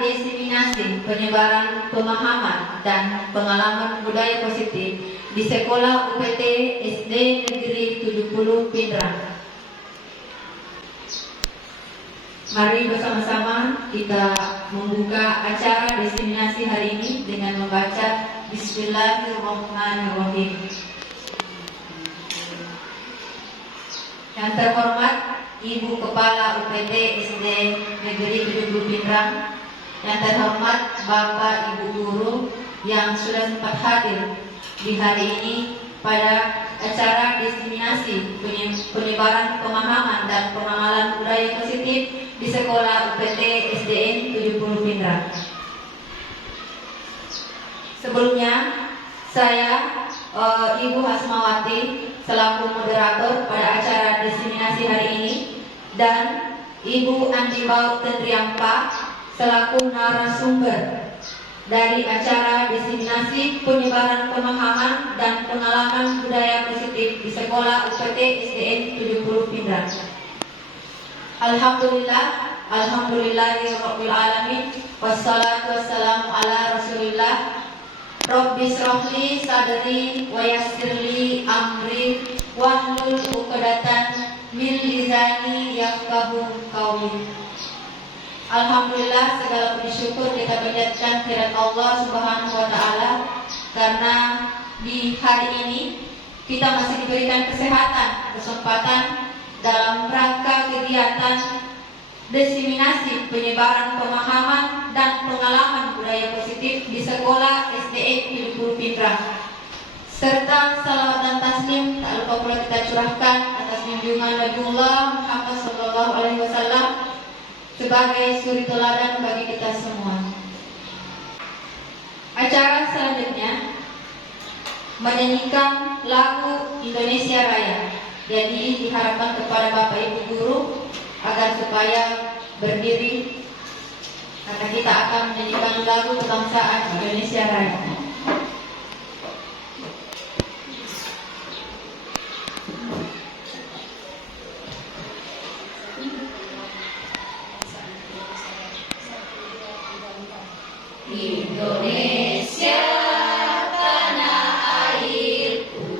diseminasi penyebaran pemahaman dan pengalaman budaya positif di Sekolah UPT SD Negeri 70 Pindrang. Mari bersama-sama kita membuka acara diseminasi hari ini dengan membaca Bismillahirrahmanirrahim. Yang terhormat Ibu Kepala UPT SD Negeri 70 Pindrang, yang terhormat Bapak Ibu Guru yang sudah sempat hadir di hari ini pada acara diseminasi penyebaran pemahaman dan pengenalan budaya positif di Sekolah UPT SDN 70 Pindrang. Sebelumnya, saya Ibu Hasmawati selaku moderator pada acara diseminasi hari ini dan Ibu Andi Baut Tendriampa selaku narasumber dari acara diseminasi penyebaran pemahaman dan pengalaman budaya positif di Sekolah UPT SDN 70 Pindrang. Alhamdulillahirabbil alamin wassalatu wassalamu ala Rasulillah. Rabbi shrahli sadri wa yassirli amri wahlul 'uqdatam min lisani yafqahu qawli. Alhamdulillah, segala puji syukur kita panjatkan kehadirat Allah Subhanahu wa taala karena di hari ini kita masih diberikan kesempatan dalam rangka kegiatan diseminasi penyebaran pemahaman dan pengalaman budaya positif di Sekolah SDN 70 Pindrang, serta salawat dan taslim tak lupa pula kita curahkan atas junjungan Nabiullah Muhammad SAW sebagai suri teladan bagi kita semua. Acara selanjutnya menyanyikan lagu Indonesia Raya. Jadi diharapkan kepada Bapak Ibu Guru agar supaya berdiri karena kita akan menyanyikan lagu kebangsaan Indonesia Raya. Indonesia tanah airku,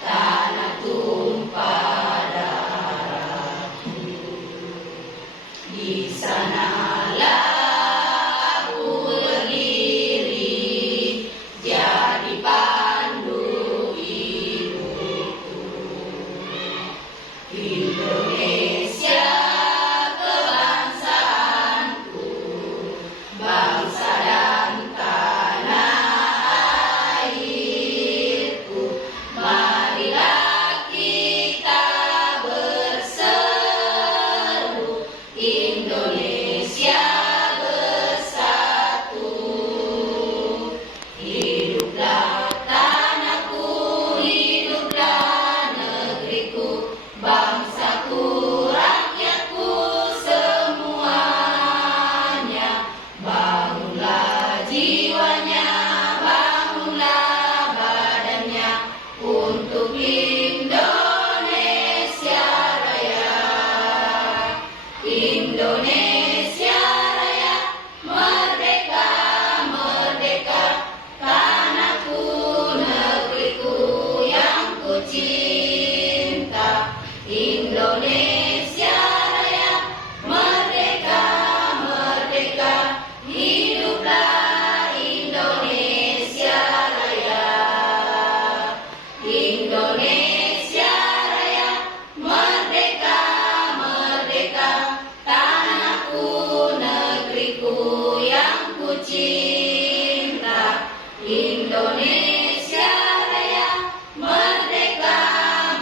tanah tumpah darahku. Di sanalah aku berdiri, jadi pandu hidupku. Indonesia kebangsaanku, bangsa dan tanah airku. Marilah kita berseru, Indonesia bersatu. Hiduplah tanahku, hiduplah negeriku, bangsaku, rakyatku semuanya. Bangunlah jiwanya, bangunlah badannya untuk Indonesia Raya. Indonesia Raya, merdeka, merdeka, tanahku, negeriku yang ku cinta. Indonesia Raya, merdeka, merdeka, hiduplah Indonesia Raya. Indonesia Raya, merdeka, merdeka, tanahku, negeriku yang ku cinta. Indonesia Raya, merdeka,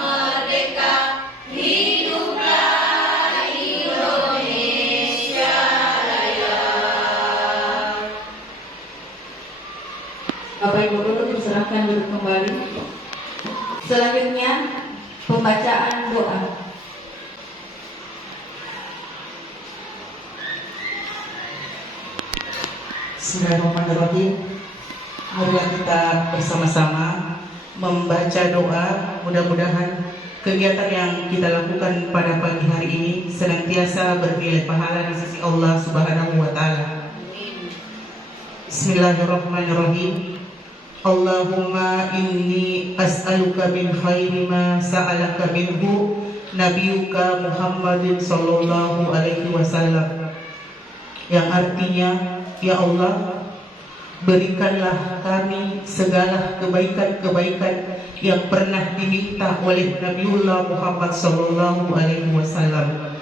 merdeka, hiduplah Indonesia Raya. Bapak Ibu Guru dipersilakan duduk kembali. Selanjutnya pembacaan doa. Bismillahirrahmanirrahim. Mari kita bersama-sama membaca doa. Mudah-mudahan kegiatan yang kita lakukan pada pagi hari ini senantiasa bernilai pahala di sisi Allah Subhanahu wa taala. Bismillahirrahmanirrahim. Allahumma inni as'aluka min khairi ma sa'alaka minhu nabiyuka Muhammadin sallallahu alaihi wasallam. Yang artinya, ya Allah, berikanlah kami segala kebaikan-kebaikan yang pernah diminta oleh Nabiullah Muhammad sallallahu alaihi wasallam.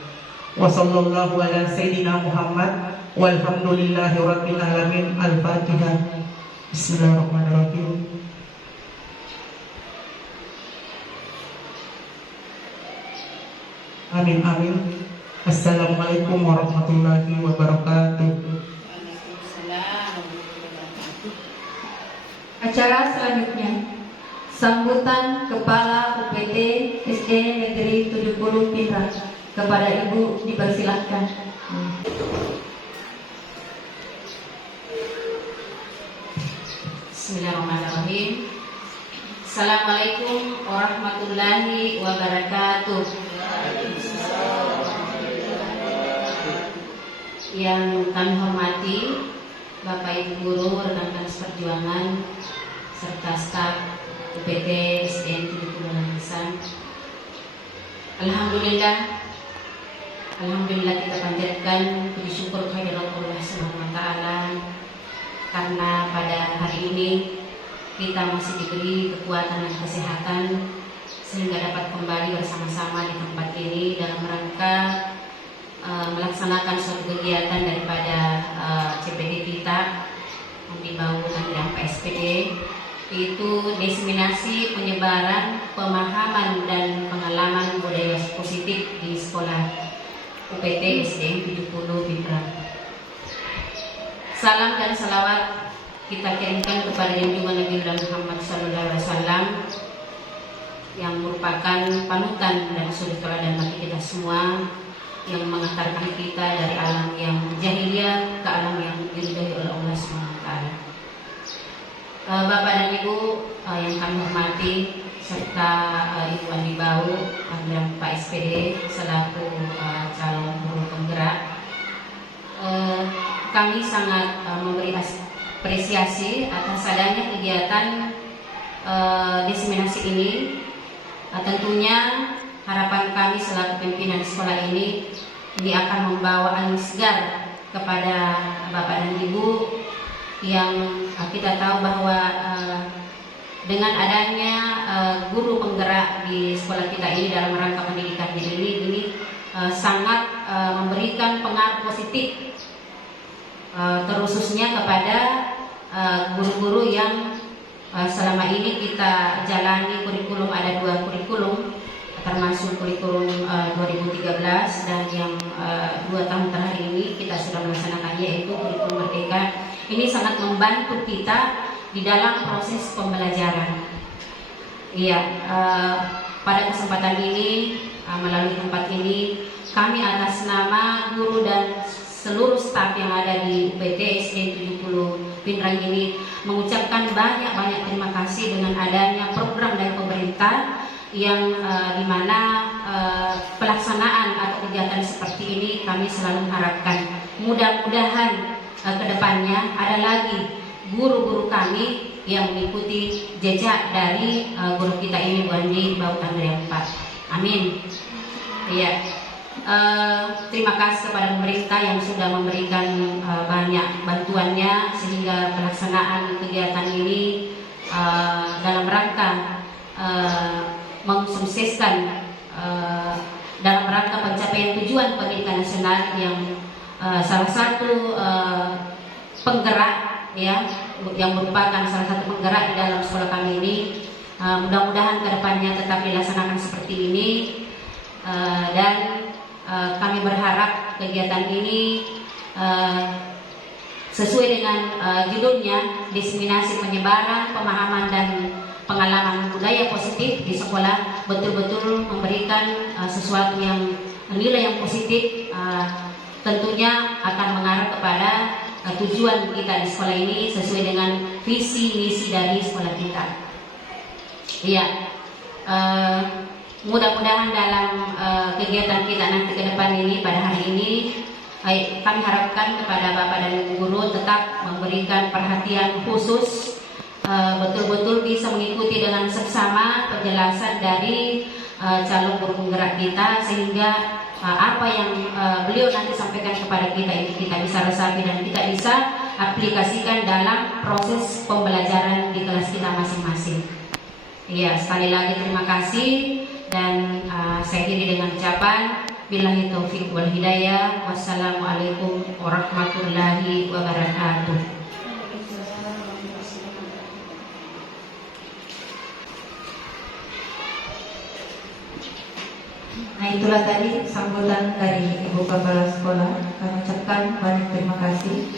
Wa sallallahu ala sayyidina Muhammad walhamdulillahi rabbil alamin. Al-Fatihah. Bismillahirrahmanirrahim. Amin amin. Assalamualaikum warahmatullahi wabarakatuh. Acara selanjutnya, sambutan Kepala UPT SD Negeri 70 Pinrang. Kepada Ibu dipersilahkan. Bismillahirrahmanirrahim. Assalamualaikum warahmatullahi wabarakatuh. Yang kami hormati Bapak Ibu Guru, rekan-rekan seperjuangan, serta staf UPT SDN 70 Langisan. Alhamdulillah kita panjatkan puji syukur kehadirat Allah Subhanahu wa taala karena pada hari ini kita masih diberi kekuatan dan kesehatan sehingga dapat kembali bersama-sama di tempat ini dalam rangka melaksanakan suatu kegiatan daripada CPD kita di bawah tanggung SPD, yaitu diseminasi penyebaran pemahaman dan pengalaman budaya positif di sekolah UPT SDN 70 Pinrang. Salam dan salawat kita kirimkan kepada junjungan Nabi Muhammad SAW yang merupakan panutan dan suri teladan bagi kita semua, yang mengantarkan kita dari alam yang jahiliyah ke alam yang diridhai oleh Allah SWT. Bapak dan Ibu yang kami hormati, serta Ibu Andi Bau dan Pak SPD selaku calon guru penggerak, kami sangat memberi apresiasi atas adanya kegiatan diseminasi ini. Tentunya harapan kami selaku pimpinan sekolah ini akan membawa angin segar kepada Bapak dan Ibu yang kita tahu bahwa dengan adanya guru penggerak di sekolah kita ini dalam rangka pendidikan ini sangat memberikan pengaruh positif terususnya kepada guru-guru yang selama ini kita jalani kurikulum. Ada 2 kurikulum, termasuk kurikulum 2013 dan yang 2 tahun terakhir ini kita sudah melaksanakan, yaitu kurikulum Merdeka. Ini sangat membantu kita di dalam proses pembelajaran. Iya, pada kesempatan ini melalui tempat ini kami atas nama guru dan seluruh staf yang ada di UPT SDN 70 Pinrang ini mengucapkan banyak-banyak terima kasih dengan adanya program dari pemerintah yang dimana pelaksanaan atau kegiatan seperti ini kami selalu mengharapkan mudah-mudahan kedepannya ada lagi guru-guru kami yang mengikuti jejak dari guru kita ini, Bu Andi Bau Tanggerang 4. Amin. Iya. Terima kasih kepada pemerintah yang sudah memberikan banyak bantuannya sehingga pelaksanaan kegiatan ini dalam rangka mensukseskan dalam rangka pencapaian tujuan pendidikan nasional yang salah satu penggerak ya, yang merupakan salah satu penggerak di dalam sekolah kami ini. Mudah-mudahan kedepannya tetap dilaksanakan seperti ini, dan kami berharap kegiatan ini sesuai dengan judulnya, diseminasi penyebaran pemahaman dan pengalaman budaya positif di sekolah, betul-betul memberikan sesuatu yang nilai yang positif, tentunya akan mengarah kepada tujuan kita di sekolah ini sesuai dengan visi misi dari sekolah kita. Iya, mudah-mudahan dalam kegiatan kita nanti ke depan ini, pada hari ini kami harapkan kepada Bapak dan Ibu guru tetap memberikan perhatian khusus, betul-betul bisa mengikuti dengan seksama penjelasan dari calon guru penggerak kita, sehingga apa yang beliau nanti sampaikan kepada kita itu kita bisa resapi dan kita bisa aplikasikan dalam proses pembelajaran di kelas kita masing-masing. Iya, sekali lagi terima kasih dan saya akhiri dengan ucapan billahi taufiq wal hidayah. Wassalamualaikum warahmatullahi wabarakatuh. Nah, itulah tadi sambutan dari Ibu Kepala Sekolah. Kami ucapkan banyak terima kasih.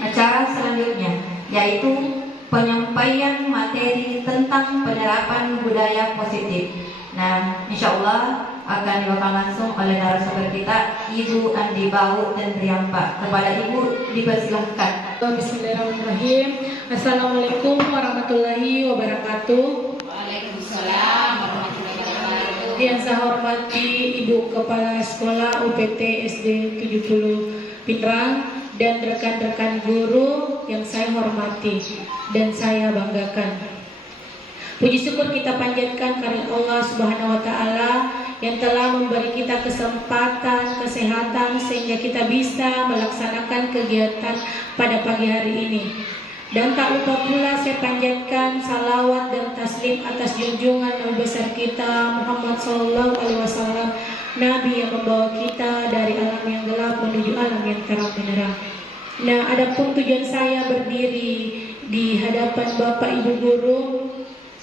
Acara selanjutnya yaitu penyampaian materi tentang penerapan budaya positif. Nah, insya Allah akan diwakil langsung oleh narasumber kita, Ibu Andi Bau dan Riampa. Kepada Ibu dipersilahkan. Bismillahirrahmanirrahim. Assalamualaikum warahmatullahi wabarakatuh. Waalaikumsalam warahmatullahi wabarakatuh. Yang saya hormati Ibu Kepala Sekolah UPT SD 70 Pinrang dan rekan-rekan guru yang saya hormati dan saya banggakan. Puji syukur kita panjatkan karena Allah Subhanahu wa taala yang telah memberi kita kesempatan, kesehatan sehingga kita bisa melaksanakan kegiatan pada pagi hari ini. Dan tak lupa pula saya panjatkan salawat dan taslim atas junjungan Nabi besar kita Muhammad SAW, Nabi yang membawa kita dari alam yang gelap menuju alam yang terang benderang. Nah, adapun tujuan saya berdiri di hadapan Bapak Ibu guru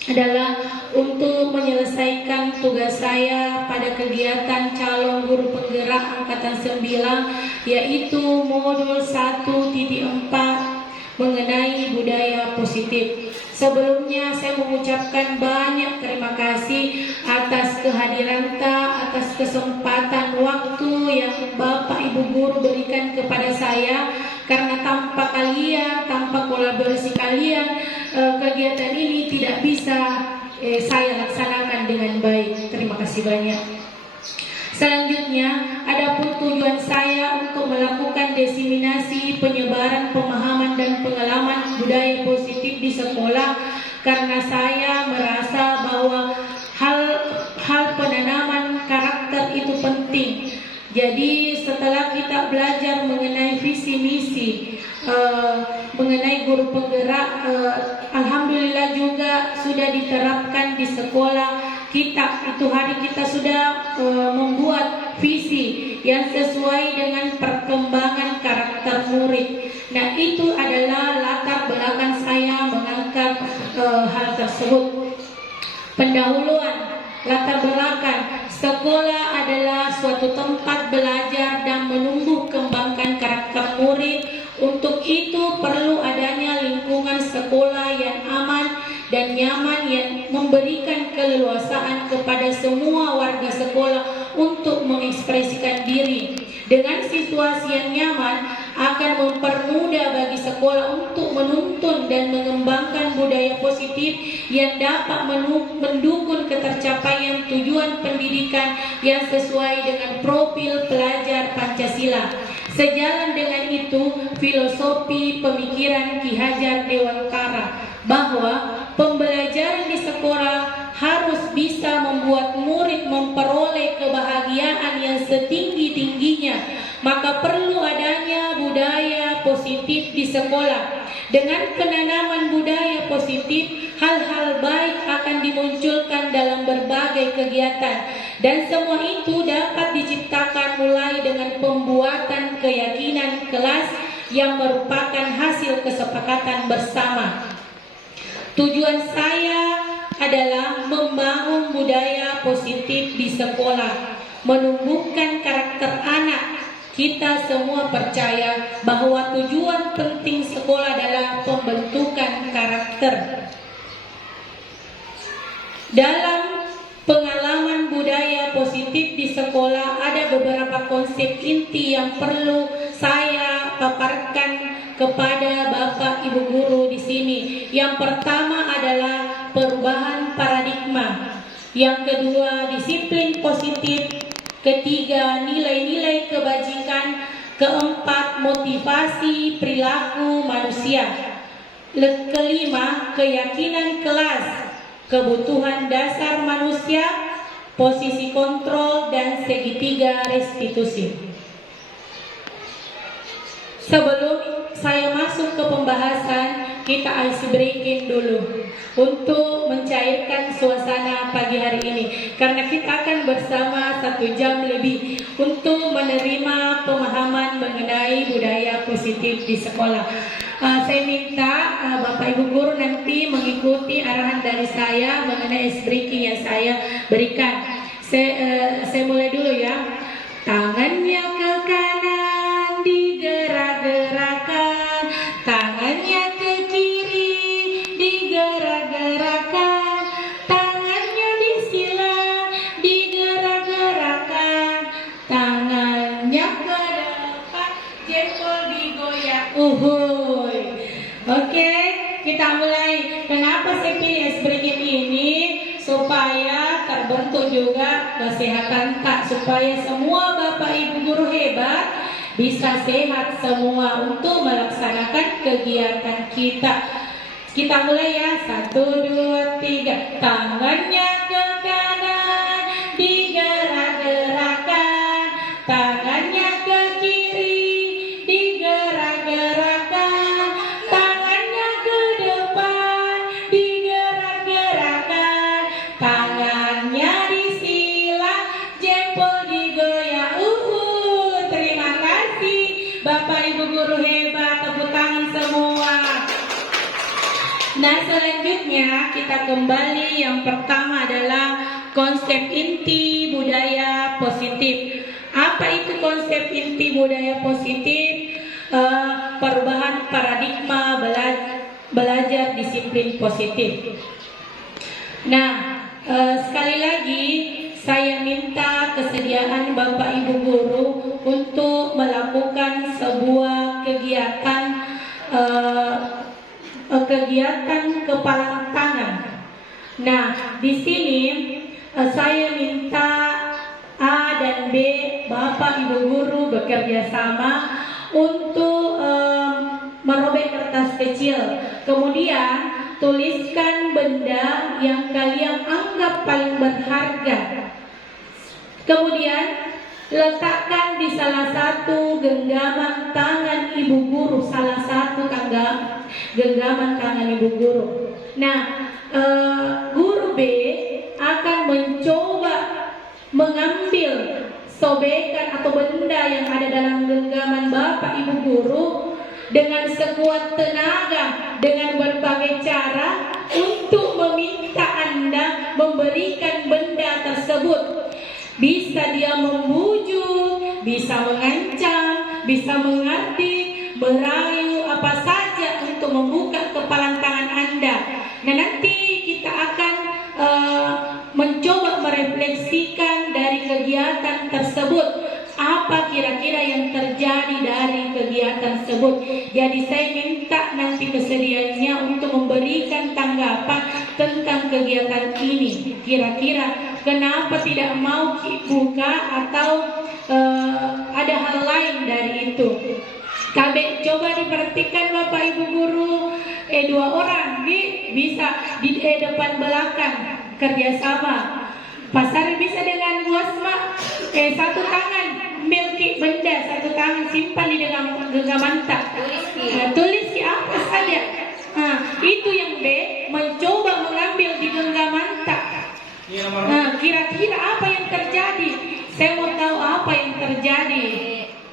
adalah untuk menyelesaikan tugas saya pada kegiatan calon guru penggerak angkatan 9, yaitu modul 1.4 mengenai budaya positif. Sebelumnya saya mengucapkan banyak terima kasih atas kehadiran atas kesempatan waktu yang Bapak Ibu guru berikan kepada saya, karena tanpa kalian, tanpa kolaborasi kalian, kegiatan ini tidak bisa saya laksanakan dengan baik. Terima kasih banyak. Selanjutnya, adapun tujuan saya untuk melakukan diseminasi penyebaran pemahaman dan pengalaman budaya positif di sekolah, karena saya merasa bahwa hal penanaman karakter itu penting. Jadi setelah kita belajar mengenai visi misi, mengenai guru penggerak, alhamdulillah juga sudah diterapkan di sekolah kita. Itu hari kita sudah membuat visi yang sesuai dengan perkembangan karakter murid. Nah, itu adalah latar belakang saya mengangkat hal tersebut. Pendahuluan, latar belakang. Sekolah adalah suatu tempat belajar dan menumbuh kembangkan karakter murid. Untuk itu perlu adanya lingkungan sekolah yang aman dan nyaman, yang memberikan keleluasaan kepada semua warga sekolah untuk mengekspresikan diri. Dengan situasi yang nyaman akan mempermudah bagi sekolah untuk menuntun dan mengembangkan budaya positif yang dapat mendukung ketercapaian tujuan pendidikan yang sesuai dengan profil pelajar Pancasila. Sejalan dengan itu, filosofi pemikiran Ki Hajar Dewantara bahwa pembelajaran di sekolah harus bisa membuat murid memperoleh kebahagiaan yang setinggi-tingginya, maka perlu adanya budaya positif di sekolah. Dengan penanaman budaya positif, hal-hal baik akan dimunculkan dalam berbagai kegiatan, dan semua itu dapat diciptakan mulai dengan pembuatan keyakinan kelas yang merupakan hasil kesepakatan bersama. Tujuan saya adalah membangun budaya positif di sekolah, menumbuhkan karakter anak. Kita semua percaya bahwa tujuan penting sekolah adalah pembentukan karakter. Dalam pengalaman budaya positif di sekolah ada beberapa konsep inti yang perlu saya paparkan kepada Bapak Ibu guru di sini. Yang pertama adalah perubahan paradigma. Yang kedua, disiplin positif. ketiga nilai-nilai kebajikan, keempat motivasi perilaku manusia, kelima keyakinan kelas, kebutuhan dasar manusia, posisi kontrol, dan segitiga restitusi. Sebelum saya masuk ke pembahasan, kita ice breaking dulu untuk mencairkan suasana pagi hari ini, karena kita akan bersama 1 jam lebih untuk menerima pemahaman mengenai budaya positif di sekolah. Saya minta Bapak Ibu Guru nanti mengikuti arahan dari saya mengenai ice breaking yang saya berikan. Saya mulai dulu ya. Tangannya ke kanan digerak-gerakkan, tangannya ke kiri digerak-gerakkan, tangannya disilang digerak-gerakkan, tangannya ke depan, jempol digoyang. Uhuy. Oke, kita mulai. Kenapa saya pilih ice breaking ini? Supaya terbentuk juga kesehatan tak, supaya semua Bapak Ibu Guru hebat bisa sehat semua untuk melaksanakan kegiatan kita. Kita mulai ya. 1, 2, 3. Tangannya ke kanan digerak-gerakkan, tangannya ke kiri digerak-gerakkan, tangannya ke depan digerak-gerakkan, tangannya disilang, jempol digoyang. Terima kasih Bapak Ibu Guru hebat, tepuk tangan semua. Nah, selanjutnya kita kembali. Yang pertama adalah konsep inti budaya positif. Apa itu konsep inti budaya positif? Perubahan paradigma belajar disiplin positif. Nah, sekali lagi saya minta kesediaan Bapak Ibu Guru untuk melakukan sebuah kegiatan kepalan tangan. Nah, di sini saya minta A dan B, Bapak Ibu Guru bekerja sama untuk merobek kertas kecil. Kemudian tuliskan benda yang kalian anggap paling berharga. Kemudian letakkan di salah satu genggaman tangan Ibu Guru, salah satu genggaman tangan Ibu Guru. Nah, Guru B akan mencoba mengambil sobekan atau benda yang ada dalam genggaman Bapak Ibu Guru dengan sekuat tenaga, dengan berbagai cara untuk meminta Anda memberikan benda tersebut. Bisa dia membujuk, bisa mengancam, bisa mengartik, merayu, apa saja untuk membuka kepalan tangan Anda. Nah, nanti kita akan mencoba merefleksikan dari kegiatan tersebut. Apa kira-kira yang terjadi dari kegiatan tersebut. Jadi saya minta nanti kesediaannya untuk memberikan tanggapan tentang kegiatan ini. Kira-kira kenapa tidak mau buka atau ada hal lain dari itu. KB coba diperhatikan Bapak Ibu Guru. 2 orang bisa di depan belakang kerjasama. Pasar bisa dengan Bu Asma. 1 tangan miliki benda, 1 tangan simpan di genggaman tak. Tulis apa saja. Itu yang B, mencoba mengambil di genggaman tak. Kira-kira apa yang terjadi? Saya mau tahu apa yang terjadi.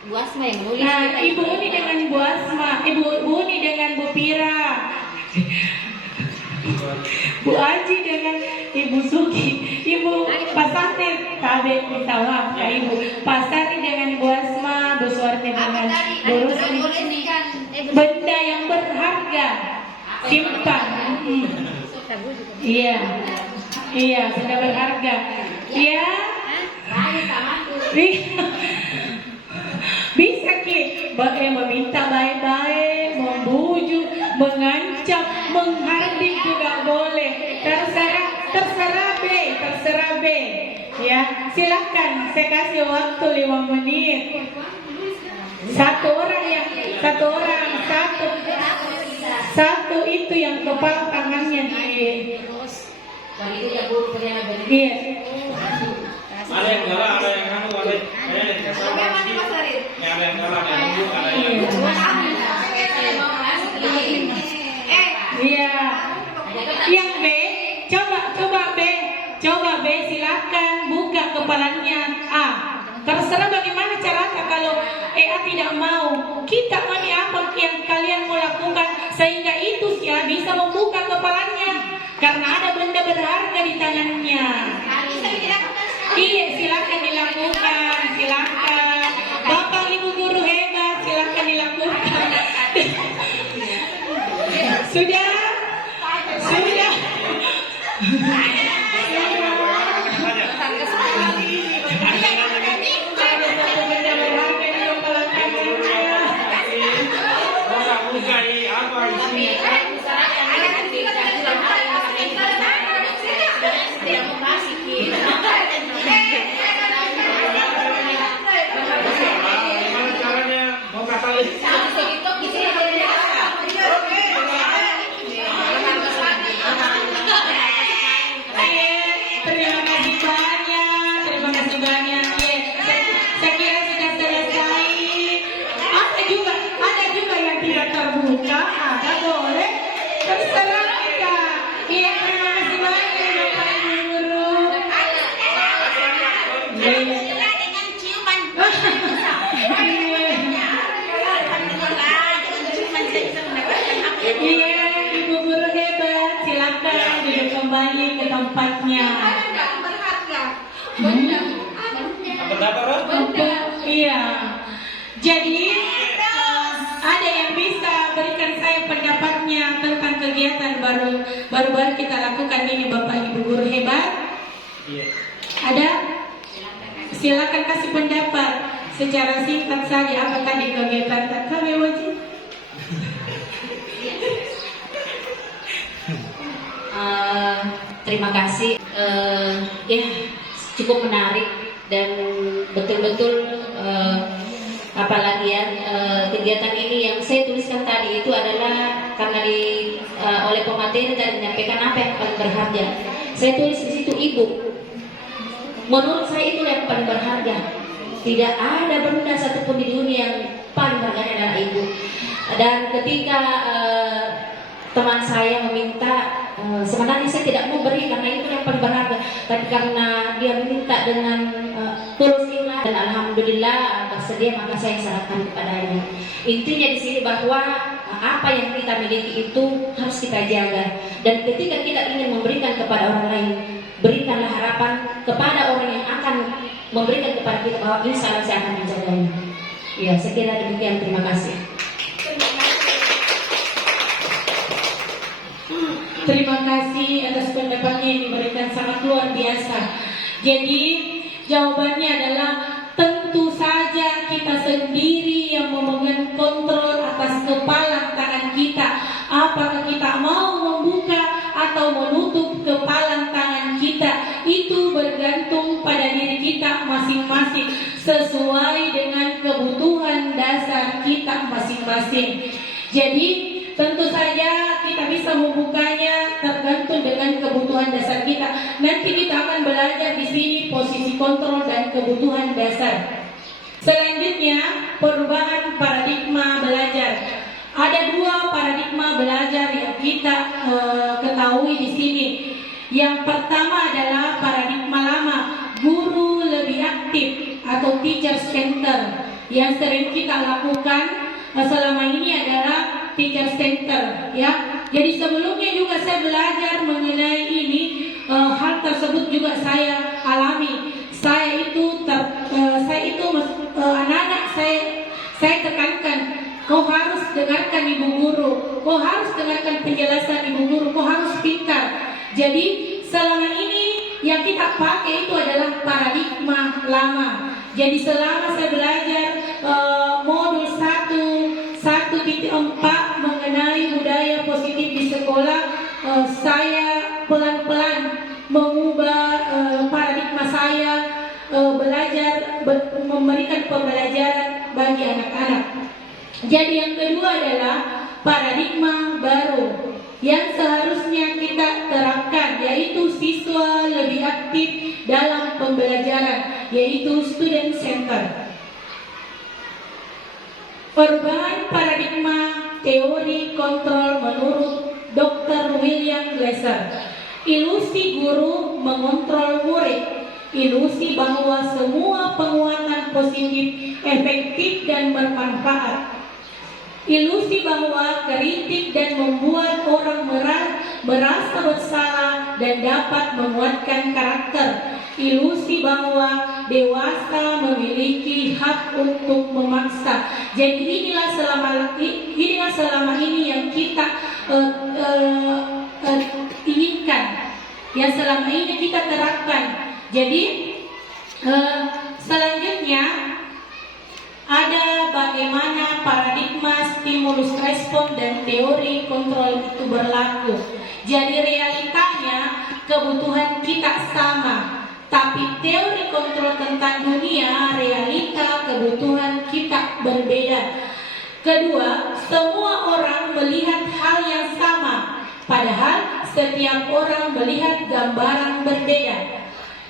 Bu Asma yang nulis. Ibu Uni dengan Bu Asma, Ibu Uni dengan Bu Pira, Bu Aji dengan Ibu Suki, Ibu Pasante, KB minta maaf ya Ibu. Pasari dengan Bu Asma, Bu Suwarni dengan Bu Rusli. Benda yang berharga simpan. Iya, benda berharga. Iya. Bisa meminta baik-baik, membujuk, mengancam, menghardik juga boleh. Terserah B, ya. silakan saya kasih waktu 5 menit. Satu itu yang kepala tangannya naik. Kalau itu ya guru punya benar. Iya. Ada yang galak, ada yang anu, ada yang kesal. Ada yang galak, ada yang anu, ada yang Iya. Yang B, coba B, silakan buka kepalanya. Terserah bagaimana caranya. Kalau A tidak mau, kita ini apa yang kalian mau lakukan sehingga itu ya bisa membuka kepalanya karena ada benda berharga di tangannya. Iya, silakan dilakukan, silakan. Bapak Ibu guru hebat, silakan dilakukan. Sudah. Iya, Ibu guru hebat, silakan duduk kembali ke tempatnya. Iya. Jadi ada yang bisa berikan saya pendapatnya tentang kegiatan baru kita lakukan ini, Bapak Ibu guru hebat? Iya. Ada? Silakan kasih pendapat secara singkat saja apa tadi kegiatan kami wajib. Terima kasih. Ya, cukup menarik dan betul-betul apalagi ya kegiatan ini yang saya tuliskan tadi itu adalah karena oleh pemateri tadi menyampaikan apa yang paling berharga. Saya tulis di situ ibu. Menurut saya itu yang paling berharga. Tidak ada benda satupun di dunia yang paling berharga adalah ibu. Dan ketika teman saya meminta, sebenarnya saya tidak mau beri karena itu yang paling berharga, tapi karena dia meminta dengan tulus ikhlas dan alhamdulillah bersedia, maka saya serahkan kepadanya. Intinya di sini bahwa apa yang kita miliki itu harus kita jaga, dan ketika kita ingin memberikan kepada orang lain, berikanlah harapan kepada orang yang akan memberikan kepada kita bahwa insya Allah saya akan menjaganya. Ya, saya kira demikian. Terima kasih. Terima kasih atas pendapatnya yang diberikan, sangat luar biasa. Jadi jawabannya adalah tentu saja kita sendiri yang memegang kontrol atas kepala tangan kita. Apakah kita mau membuka atau menutup kepala tangan kita, itu bergantung pada diri kita masing-masing sesuai dengan kebutuhan dasar kita masing-masing. Jadi tentu saja kita bisa membukanya tergantung dengan kebutuhan dasar kita. Nanti kita akan belajar di sini posisi kontrol dan kebutuhan dasar. Selanjutnya, perubahan paradigma belajar. Ada 2 paradigma belajar yang kita ketahui di sini. Yang pertama adalah paradigma lama, guru lebih aktif atau teacher center. Yang sering kita lakukan selama ini adalah teacher center, ya. Jadi sebelumnya juga saya belajar mengenai ini, hal tersebut juga saya alami. Anak-anak saya tekankan, kau harus dengarkan ibu guru, kau harus dengarkan penjelasan ibu guru, kau harus pintar. Jadi selama ini yang kita pakai itu adalah paradigma lama. Jadi selama saya belajar modul 1.4 mengenai budaya positif di sekolah, saya pelan-pelan mengubah paradigma saya memberikan pembelajaran bagi anak-anak. Jadi yang kedua adalah paradigma baru yang seharusnya kita terapkan, yaitu siswa lebih aktif dalam pembelajaran, yaitu student center. Perubahan paradigma teori kontrol menurut Dr. William Glasser. Ilusi guru mengontrol murid. Ilusi bahwa semua penguatan positif efektif dan bermanfaat. Ilusi bahwa kritik dan membuat orang merasa bersalah dan dapat menguatkan karakter. Ilusi bahwa dewasa memiliki hak untuk memaksa. Jadi inilah selama ini yang kita inginkan, yang selama ini kita terapkan. Jadi selanjutnya ada bagaimana paradigma stimulus respon dan teori kontrol itu berlaku. Jadi realitanya kebutuhan kita sama, tapi teori kontrol tentang dunia, realita kebutuhan kita berbeda. Kedua, semua orang melihat hal yang sama, padahal setiap orang melihat gambaran berbeda.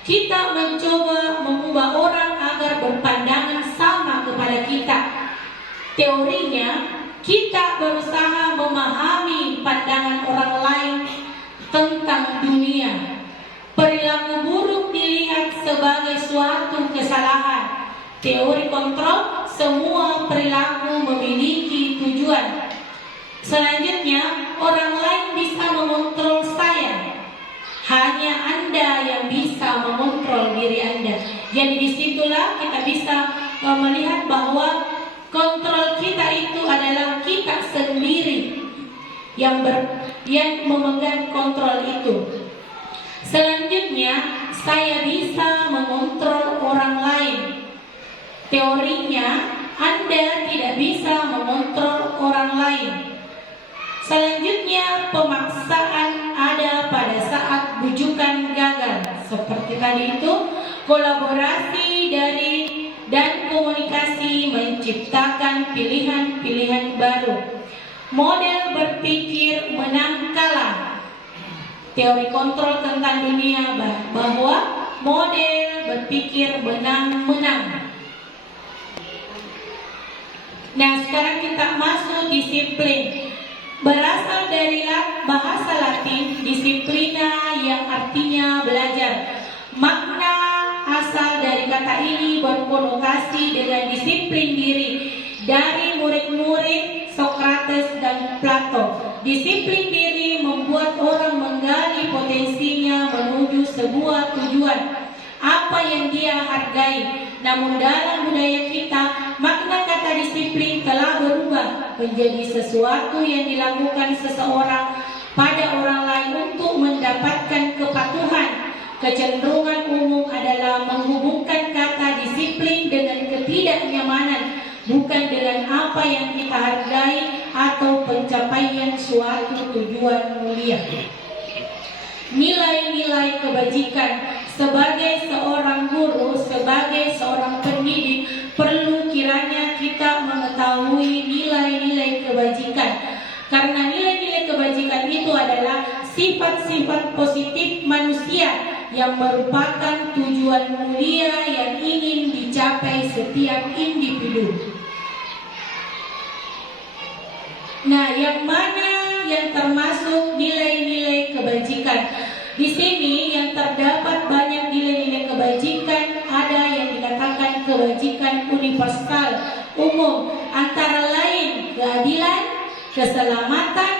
Kita mencoba mengubah orang agar berpandangan sama kepada kita. Teorinya, kita berusaha memahami pandangan orang lain tentang dunia. Perilaku buruk dilihat sebagai suatu kesalahan. Teori kontrol, semua perilaku memiliki tujuan. Selanjutnya, orang lain bisa mengontrol saya. Hanya Anda yang bisa mengontrol diri Anda. Jadi disitulah kita bisa melihat bahwa kontrol kita itu adalah kita sendiri yang memegang kontrol itu. Selanjutnya, saya bisa mengontrol orang lain. Teorinya, Anda tidak bisa mengontrol orang lain. Selanjutnya, pemaksaan ada pada saat bujukan gagal. Seperti tadi itu, kolaborasi dan komunikasi menciptakan pilihan-pilihan baru. Model berpikir menang kalah. Teori kontrol tentang dunia bahwa model berpikir menang-menang. Nah, sekarang kita masuk disiplin. Berasal dari bahasa Latin disiplina yang artinya belajar. Makna asal dari kata ini berkonotasi dengan disiplin diri dari murid-murid Socrates dan Plato. Disiplin diri membuat orang menggali potensinya menuju sebuah tujuan, apa yang dia hargai. Namun dalam budaya kita, makna kata disiplin telah berubah menjadi sesuatu yang dilakukan seseorang pada orang lain untuk mendapatkan kepatuhan. Kecenderungan umum adalah menghubungkan kata disiplin dengan ketidaknyamanan, bukan dengan apa yang kita hargai atau pencapaian suatu tujuan mulia. Nilai-nilai kebajikan. Sebagai seorang guru, sebagai seorang pendidik, perlu kiranya kita mengetahui nilai-nilai kebajikan. Karena nilai-nilai kebajikan itu adalah sifat-sifat positif manusia yang merupakan tujuan mulia yang ingin dicapai setiap individu. Nah, yang mana yang termasuk nilai-nilai kebajikan? Di sini yang terdapat banyak nilai-nilai kebajikan, ada yang dikatakan kebajikan universal, umum, antara lain keadilan, keselamatan,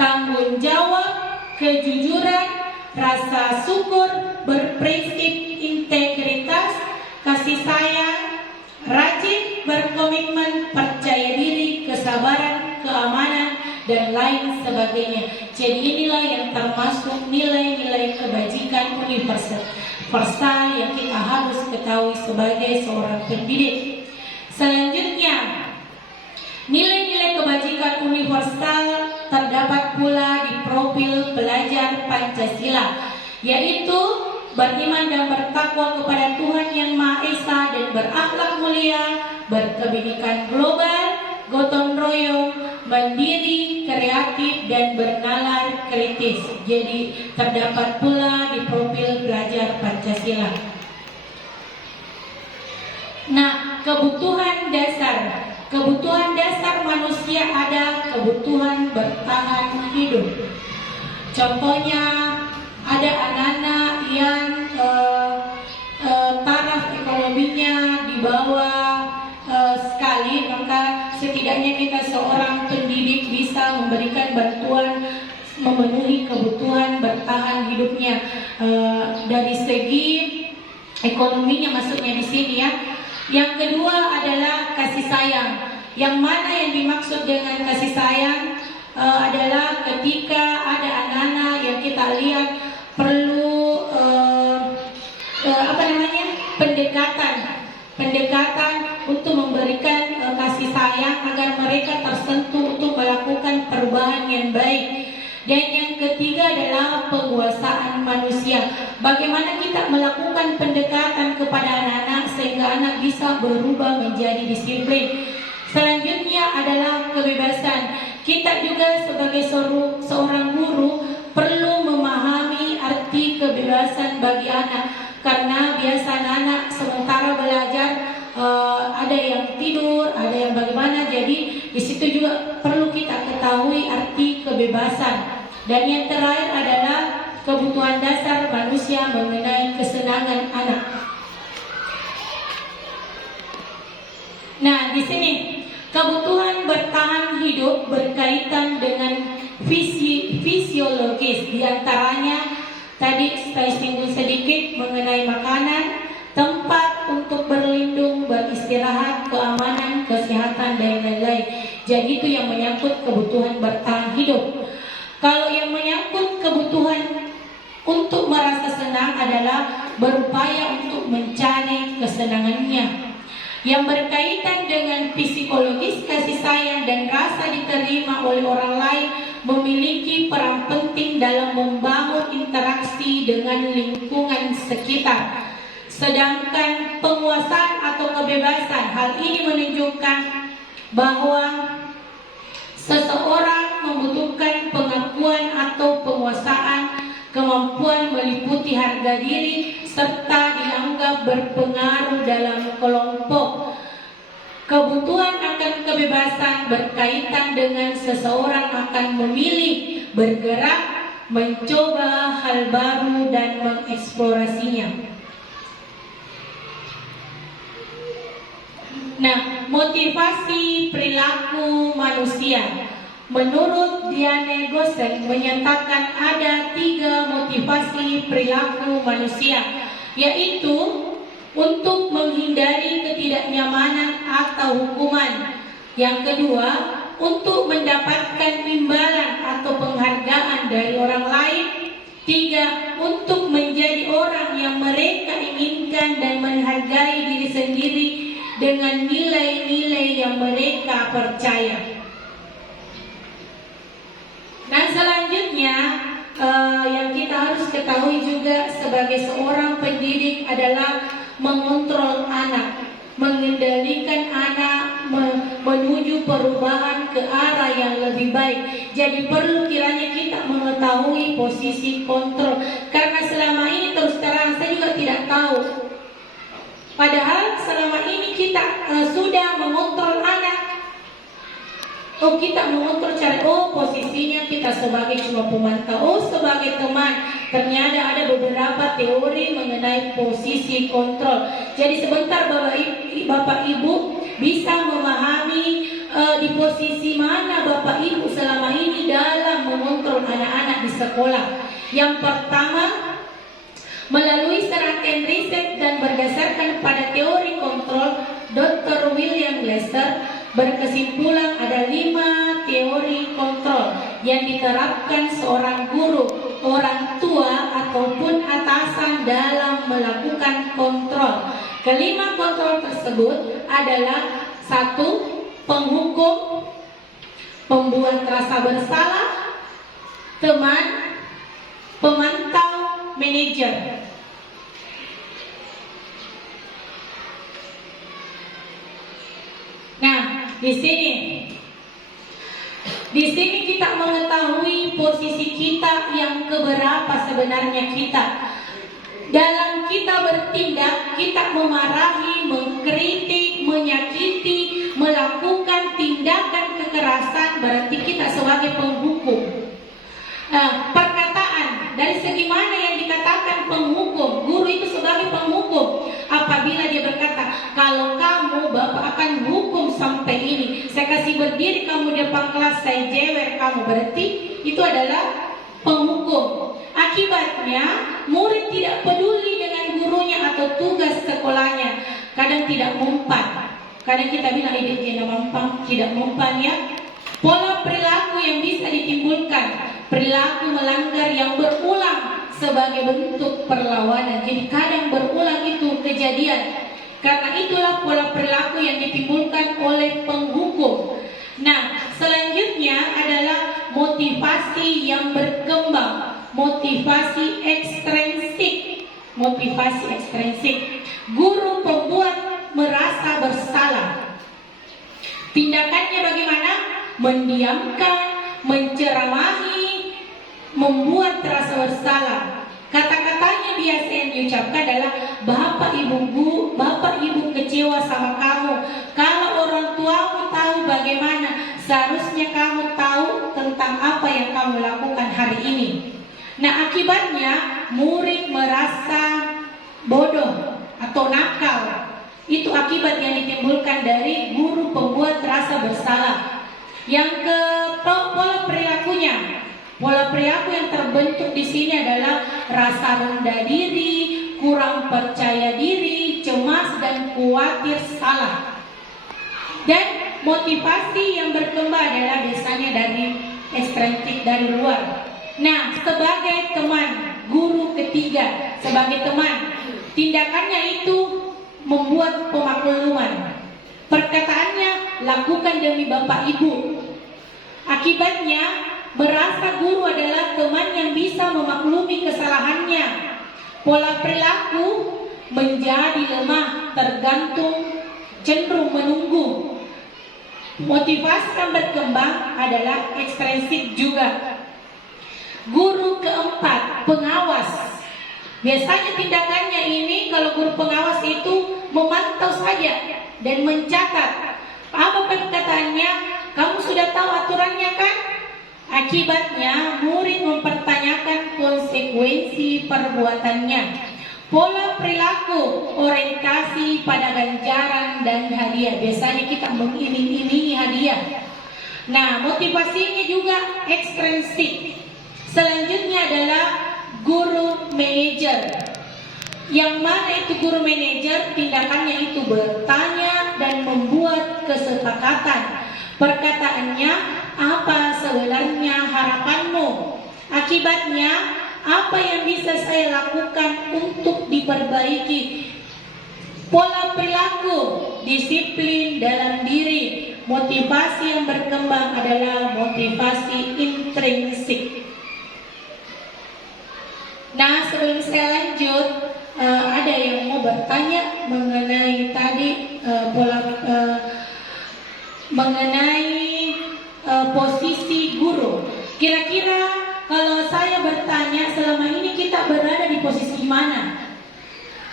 tanggung jawab, kejujuran, rasa syukur, berprinsip integritas, kasih sayang, rajin, berkomitmen, percaya diri, kesabaran, keamanan, dan lain sebagainya. Jadi inilah yang termasuk nilai-nilai kebajikan universal yang kita harus ketahui sebagai seorang pendidik. Selanjutnya, nilai-nilai kebajikan universal terdapat pula di profil pelajar Pancasila, yaitu beriman dan bertakwa kepada Tuhan Yang Maha Esa dan berakhlak mulia, berkebinekaan global, gotong royong, mandiri, kreatif, dan bernalar kritis. Jadi terdapat pula di profil belajar Pancasila. Nah, kebutuhan dasar. Kebutuhan dasar manusia ada kebutuhan bertahan hidup. Contohnya ada anak-anak yang taraf ekonominya di bawah sekali, maka setidaknya kita seorang pendidik bisa memberikan bantuan memenuhi kebutuhan bertahan hidupnya dari segi ekonominya, maksudnya di sini ya. Yang kedua adalah kasih sayang. Yang mana yang dimaksud dengan kasih sayang adalah ketika ada anak-anak yang kita lihat perlu pendekatan untuk memberikan kasih sayang agar mereka tersentuh untuk melakukan perubahan yang baik. Dan yang ketiga adalah penguasaan manusia. Bagaimana kita melakukan pendekatan kepada anak-anak sehingga anak bisa berubah menjadi disiplin. Selanjutnya adalah kebebasan. Kita juga sebagai seorang guru perlu memahami arti kebebasan bagi anak. Karena biasa anak sementara belajar ada yang tidur, ada yang bagaimana. Jadi di situ juga perlu kita ketahui arti kebebasan. Dan yang terakhir adalah kebutuhan dasar manusia mengenai kesenangan anak. Nah, di sini kebutuhan bertahan hidup berkaitan dengan fisiologis. Di antaranya tadi saya singgung sedikit mengenai makanan, tempat untuk berlindung, beristirahat, keamanan, kesehatan, dan lain-lain. Jadi itu yang menyangkut kebutuhan bertahan hidup. Kalau yang menyangkut kebutuhan untuk merasa senang adalah berupaya untuk mencari kesenangannya. Yang berkaitan dengan psikologis, kasih sayang dan rasa diterima oleh orang lain memiliki peran penting dalam membangun interaksi dengan lingkungan sekitar. Sedangkan penguasaan atau kebebasan, hal ini menunjukkan bahwa seseorang membutuhkan pengakuan atau penguasaan, kemampuan meliputi harga diri, serta dianggap berpengaruh dalam kelompok. Kebutuhan akan kebebasan berkaitan dengan seseorang akan memilih, bergerak, mencoba hal baru dan mengeksplorasinya. Nah, motivasi perilaku manusia. Menurut Diane Gosen menyatakan ada 3 motivasi perilaku manusia, yaitu untuk menghindari ketidaknyamanan atau hukuman. Yang kedua, untuk mendapatkan imbalan atau penghargaan dari orang lain. 3, untuk menjadi orang yang mereka inginkan dan menghargai diri sendiri dengan nilai-nilai yang mereka percaya. Nah, selanjutnya yang kita harus ketahui juga sebagai seorang pendidik adalah mengontrol anak, mengendalikan anak menuju perubahan ke arah yang lebih baik. Jadi perlu kiranya kita mengetahui posisi kontrol, karena selama ini terus terang saya juga tidak tahu. Padahal selama ini kita sudah mengontrol anak. Kita mengontrol cara, posisinya kita sebagai cuma pemantau, sebagai teman. Ternyata ada beberapa teori mengenai posisi kontrol. Jadi sebentar Bapak Ibu bisa memahami di posisi mana Bapak Ibu selama ini dalam mengontrol anak-anak di sekolah. Yang pertama, melalui serangkaian riset dan berdasarkan pada teori kontrol, Dr. William Glasser berkesimpulan ada 5 teori kontrol yang diterapkan seorang guru, orang tua ataupun atasan dalam melakukan kontrol. Kelima kontrol tersebut adalah 1. Penghukum, pembuat rasa bersalah, teman, pemantau, manajer. Nah, di sini kita mengetahui posisi kita yang keberapa sebenarnya kita. Dalam kita bertindak, kita memarahi, mengkritik, menyakiti, melakukan tindakan kekerasan, berarti kita sebagai penghukum. Perkataan dari segi mana yang dikatakan penghukum, guru itu sebagai penghukum. Apabila dia berkata, kalau kamu bapak akan hukum sampai ini, saya kasih berdiri kamu di depan kelas, saya jewer kamu, berarti itu adalah penghukum. Akibatnya murid tidak peduli dengan gurunya atau tugas sekolahnya. Kadang tidak mempan. Kadang kita bilang ide tidak mempan, tidak mempan ya. Pola perilaku yang bisa ditimbulkan, perilaku melanggar yang berulang sebagai bentuk perlawanan. Jadi kadang berulang itu kejadian. Karena itulah pola perilaku yang ditimbulkan oleh penghukum. Nah, selanjutnya adalah motivasi yang berkembang, motivasi ekstrinsik. Motivasi ekstrinsik. Guru pembuat merasa bersalah. Tindakannya bagaimana? Mendiamkan, menceramahi, membuat terasa bersalah. Kata-katanya biasa yang diucapkan adalah Bapak Ibu kecewa sama kamu. Kalau orang tuamu tahu bagaimana, seharusnya kamu tahu tentang apa yang kamu lakukan hari ini. Nah, akibatnya murid merasa bodoh atau nakal. Itu akibat yang ditimbulkan dari guru pembuat rasa bersalah. Yang ke pola perilakunya. Pola perilaku yang terbentuk di sini adalah rasa rendah diri, kurang percaya diri, cemas dan khawatir salah. Dan motivasi yang berkembang adalah biasanya dari ekstrinsik, dari luar. Nah, sebagai teman, guru ketiga, sebagai teman, tindakannya itu membuat pemakluman. Perkataannya lakukan demi Bapak Ibu. Akibatnya merasa guru adalah teman yang bisa memaklumi kesalahannya. Pola perilaku menjadi lemah, tergantung, cenderung menunggu. Motivasi yang berkembang adalah ekstrinsik juga. Guru keempat, pengawas. Biasanya tindakannya ini kalau guru pengawas itu memantau saja dan mencatat. Apa perkataannya? Kamu sudah tahu aturannya kan? Akibatnya murid mempertanyakan konsekuensi perbuatannya. Pola perilaku, orientasi pada ganjaran dan hadiah. Biasanya kita mengiming-imingi hadiah. Nah, motivasinya juga ekstrinsik. Selanjutnya adalah guru manajer. Yang mana itu guru manajer? Tindakannya itu bertanya dan membuat kesepakatan. Perkataannya, apa sebenarnya harapanmu? Akibatnya, apa yang bisa saya lakukan untuk diperbaiki? Pola perilaku, disiplin dalam diri. Motivasi yang berkembang adalah motivasi intrinsik. Nah, sebelum saya lanjut, ada yang mau bertanya mengenai tadi mengenai posisi guru. Kira-kira kalau saya bertanya, selama ini kita berada di posisi mana?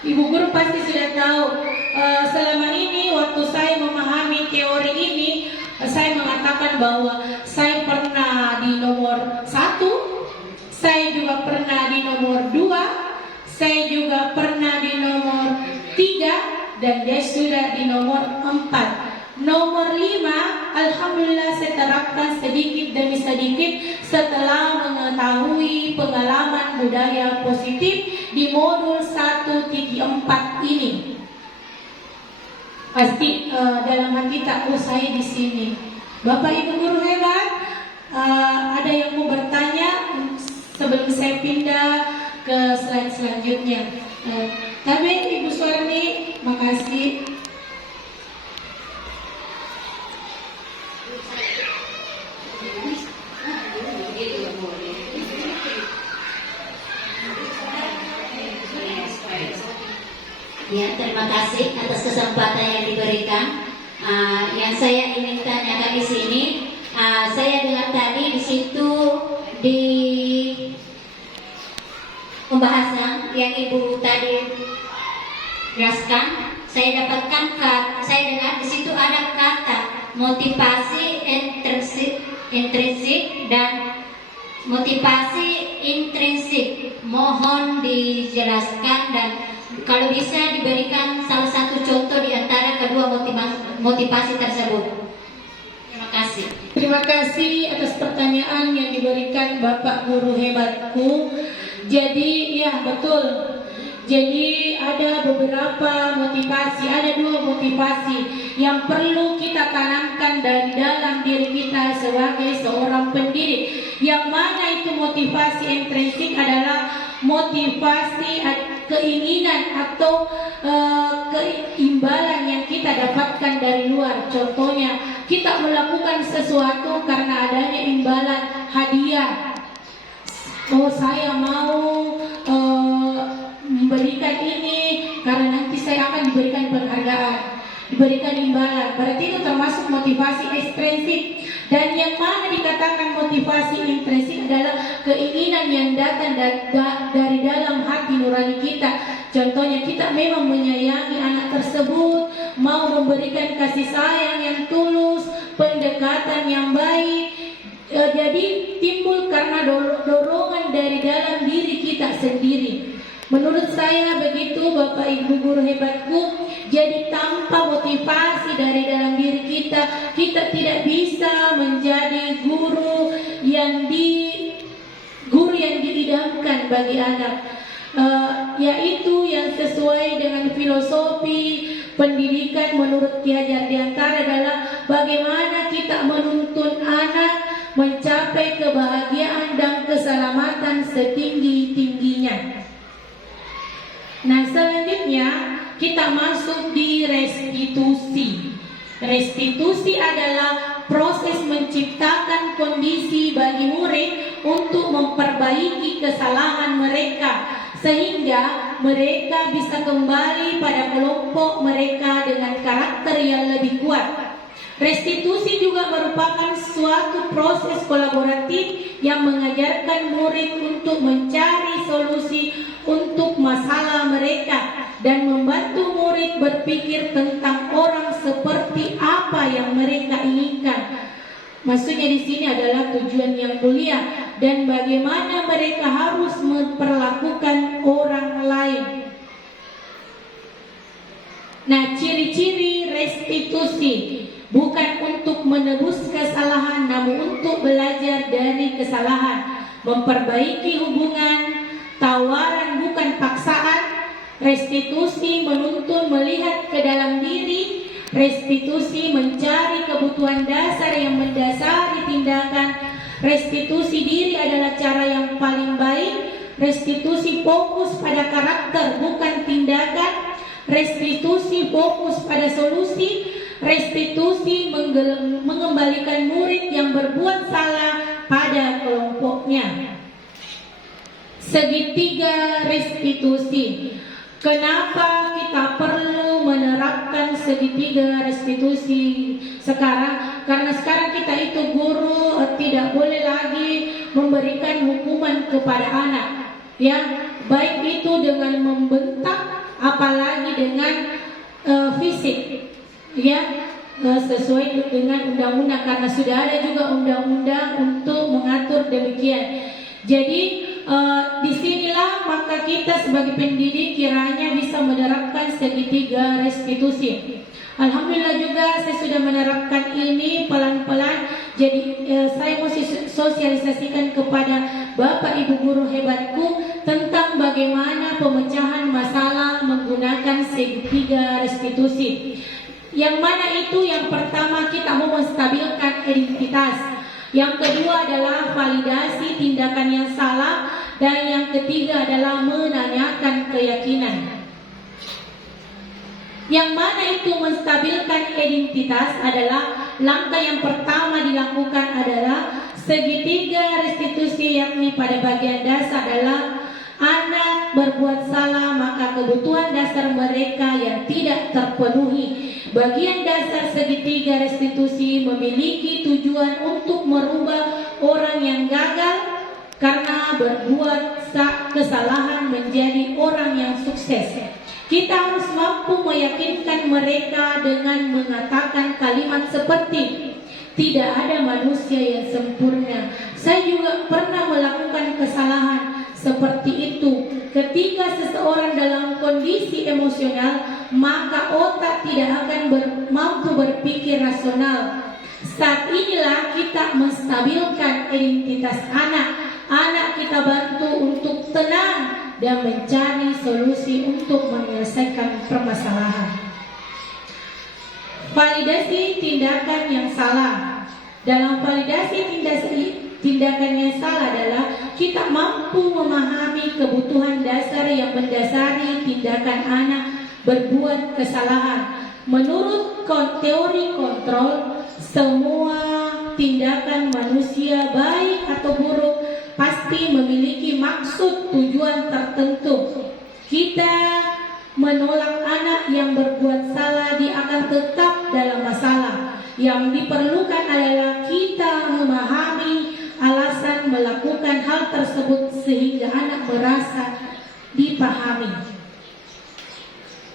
Ibu guru pasti sudah tahu. Selama ini waktu saya memahami teori ini, saya mengatakan bahwa saya pernah di nomor 1, saya juga pernah di nomor 2, saya juga pernah di nomor 3, dan dia sudah di nomor 4. Nomor 5, alhamdulillah saya terapkan sedikit demi sedikit setelah mengetahui pengalaman budaya positif di modul 1.4 ini. Pasti dalam hati tak, saya di sini. Bapak Ibu guru hebat. Ada yang mau bertanya sebelum saya pindah ke slide selanjutnya? Tapi Ibu Suwarni, makasih. Ya, terima kasih atas kesempatan yang diberikan. Yang saya ingin tanyakan di sini, saya dengar tadi di situ di pembahasan yang Ibu tadi jelaskan, saya dengar di situ ada kata motivasi intrinsik dan motivasi intrinsik. Mohon dijelaskan dan kalau bisa diberikan salah satu contoh di antara kedua motivasi tersebut. Terima kasih. Terima kasih atas pertanyaan yang diberikan Bapak Guru hebatku. Jadi ya betul. Jadi ada beberapa motivasi, ada dua motivasi yang perlu kita tanamkan dari dalam diri kita sebagai seorang pendidik. Yang mana itu motivasi intrinsik adalah motivasi keinginan atau keimbalan yang kita dapatkan dari luar. Contohnya, kita melakukan sesuatu karena adanya imbalan hadiah. Oh, saya mau memberikan ini karena nanti saya akan diberikan penghargaan, diberikan imbalan. Berarti itu termasuk motivasi ekstrinsik. Dan yang mana dikatakan motivasi intrinsik adalah keinginan yang datang dari dalam hati nurani kita. Contohnya, kita memang menyayangi anak tersebut, mau memberikan kasih sayang yang tulus, pendekatan yang baik. Jadi timbul karena dorongan dari dalam diri kita sendiri. Menurut saya begitu Bapak Ibu Guru hebatku. Jadi tanpa motivasi dari dalam diri kita, kita tidak bisa menjadi guru yang diidamkan bagi anak. Yaitu yang sesuai dengan filosofi pendidikan menurut Ki Hajar Dewantara adalah bagaimana kita menuntun anak mencapai kebahagiaan dan keselamatan setinggi-tingginya. Nah, selanjutnya kita masuk di restitusi. Restitusi adalah proses menciptakan kondisi bagi murid untuk memperbaiki kesalahan mereka sehingga mereka bisa kembali pada kelompok mereka dengan karakter yang lebih kuat. Restitusi juga merupakan suatu proses kolaboratif yang mengajarkan murid untuk mencari solusi untuk masalah mereka dan membantu murid berpikir tentang orang seperti apa yang mereka inginkan. Maksudnya di sini adalah tujuan yang mulia dan bagaimana mereka harus memperlakukan orang lain. Nah, ciri-ciri restitusi bukan untuk menebus kesalahan, namun untuk belajar dari kesalahan, memperbaiki hubungan, tawaran bukan paksaan. Restitusi menuntun melihat ke dalam diri. Restitusi mencari kebutuhan dasar yang mendasari tindakan. Restitusi diri adalah cara yang paling baik. Restitusi fokus pada karakter bukan tindakan. Restitusi fokus pada solusi. Restitusi mengembalikan murid yang berbuat salah pada kelompoknya. Segitiga restitusi. Kenapa kita perlu menerapkan segitiga restitusi sekarang? Karena sekarang kita itu guru tidak boleh lagi memberikan hukuman kepada anak, ya, baik itu dengan membentak, apalagi dengan fisik, ya, sesuai dengan undang-undang, karena sudah ada juga undang-undang untuk mengatur demikian. Jadi disinilah maka kita sebagai pendidik kiranya bisa menerapkan segitiga restitusi. Alhamdulillah juga saya sudah menerapkan ini pelan-pelan. Jadi saya mau sosialisasikan kepada Bapak Ibu Guru hebatku tentang bagaimana pemecahan masalah menggunakan segitiga restitusi. Yang mana itu? Yang pertama, kita mau menstabilkan identitas. Yang kedua adalah validasi tindakan yang salah. Dan yang ketiga adalah menanyakan keyakinan. Yang mana itu menstabilkan identitas adalah langkah yang pertama dilakukan adalah segitiga restitusi, yakni pada bagian dasar adalah anak berbuat salah, maka kebutuhan dasar mereka yang tidak terpenuhi. Bagian dasar segitiga restitusi memiliki tujuan untuk merubah orang yang gagal karena berbuat kesalahan menjadi orang yang sukses. Kita harus mampu meyakinkan mereka dengan mengatakan kalimat seperti, tidak ada manusia yang sempurna. Saya juga pernah melakukan kesalahan seperti itu. Ketika seseorang dalam kondisi emosional, maka otak tidak akan mampu berpikir rasional. Saat inilah kita menstabilkan identitas anak. Anak kita bantu untuk tenang dan mencari solusi untuk menyelesaikan permasalahan. Validasi tindakan yang salah. Dalam validasi tindakan yang salah adalah kita mampu memahami kebutuhan dasar yang mendasari tindakan anak berbuat kesalahan. Menurut teori kontrol, semua tindakan manusia baik atau buruk pasti memiliki maksud tujuan tertentu. Kita menolak anak yang berbuat salah, dia akan tetap dalam masalah. Yang diperlukan adalah kita memahami alasan melakukan hal tersebut sehingga anak merasa dipahami.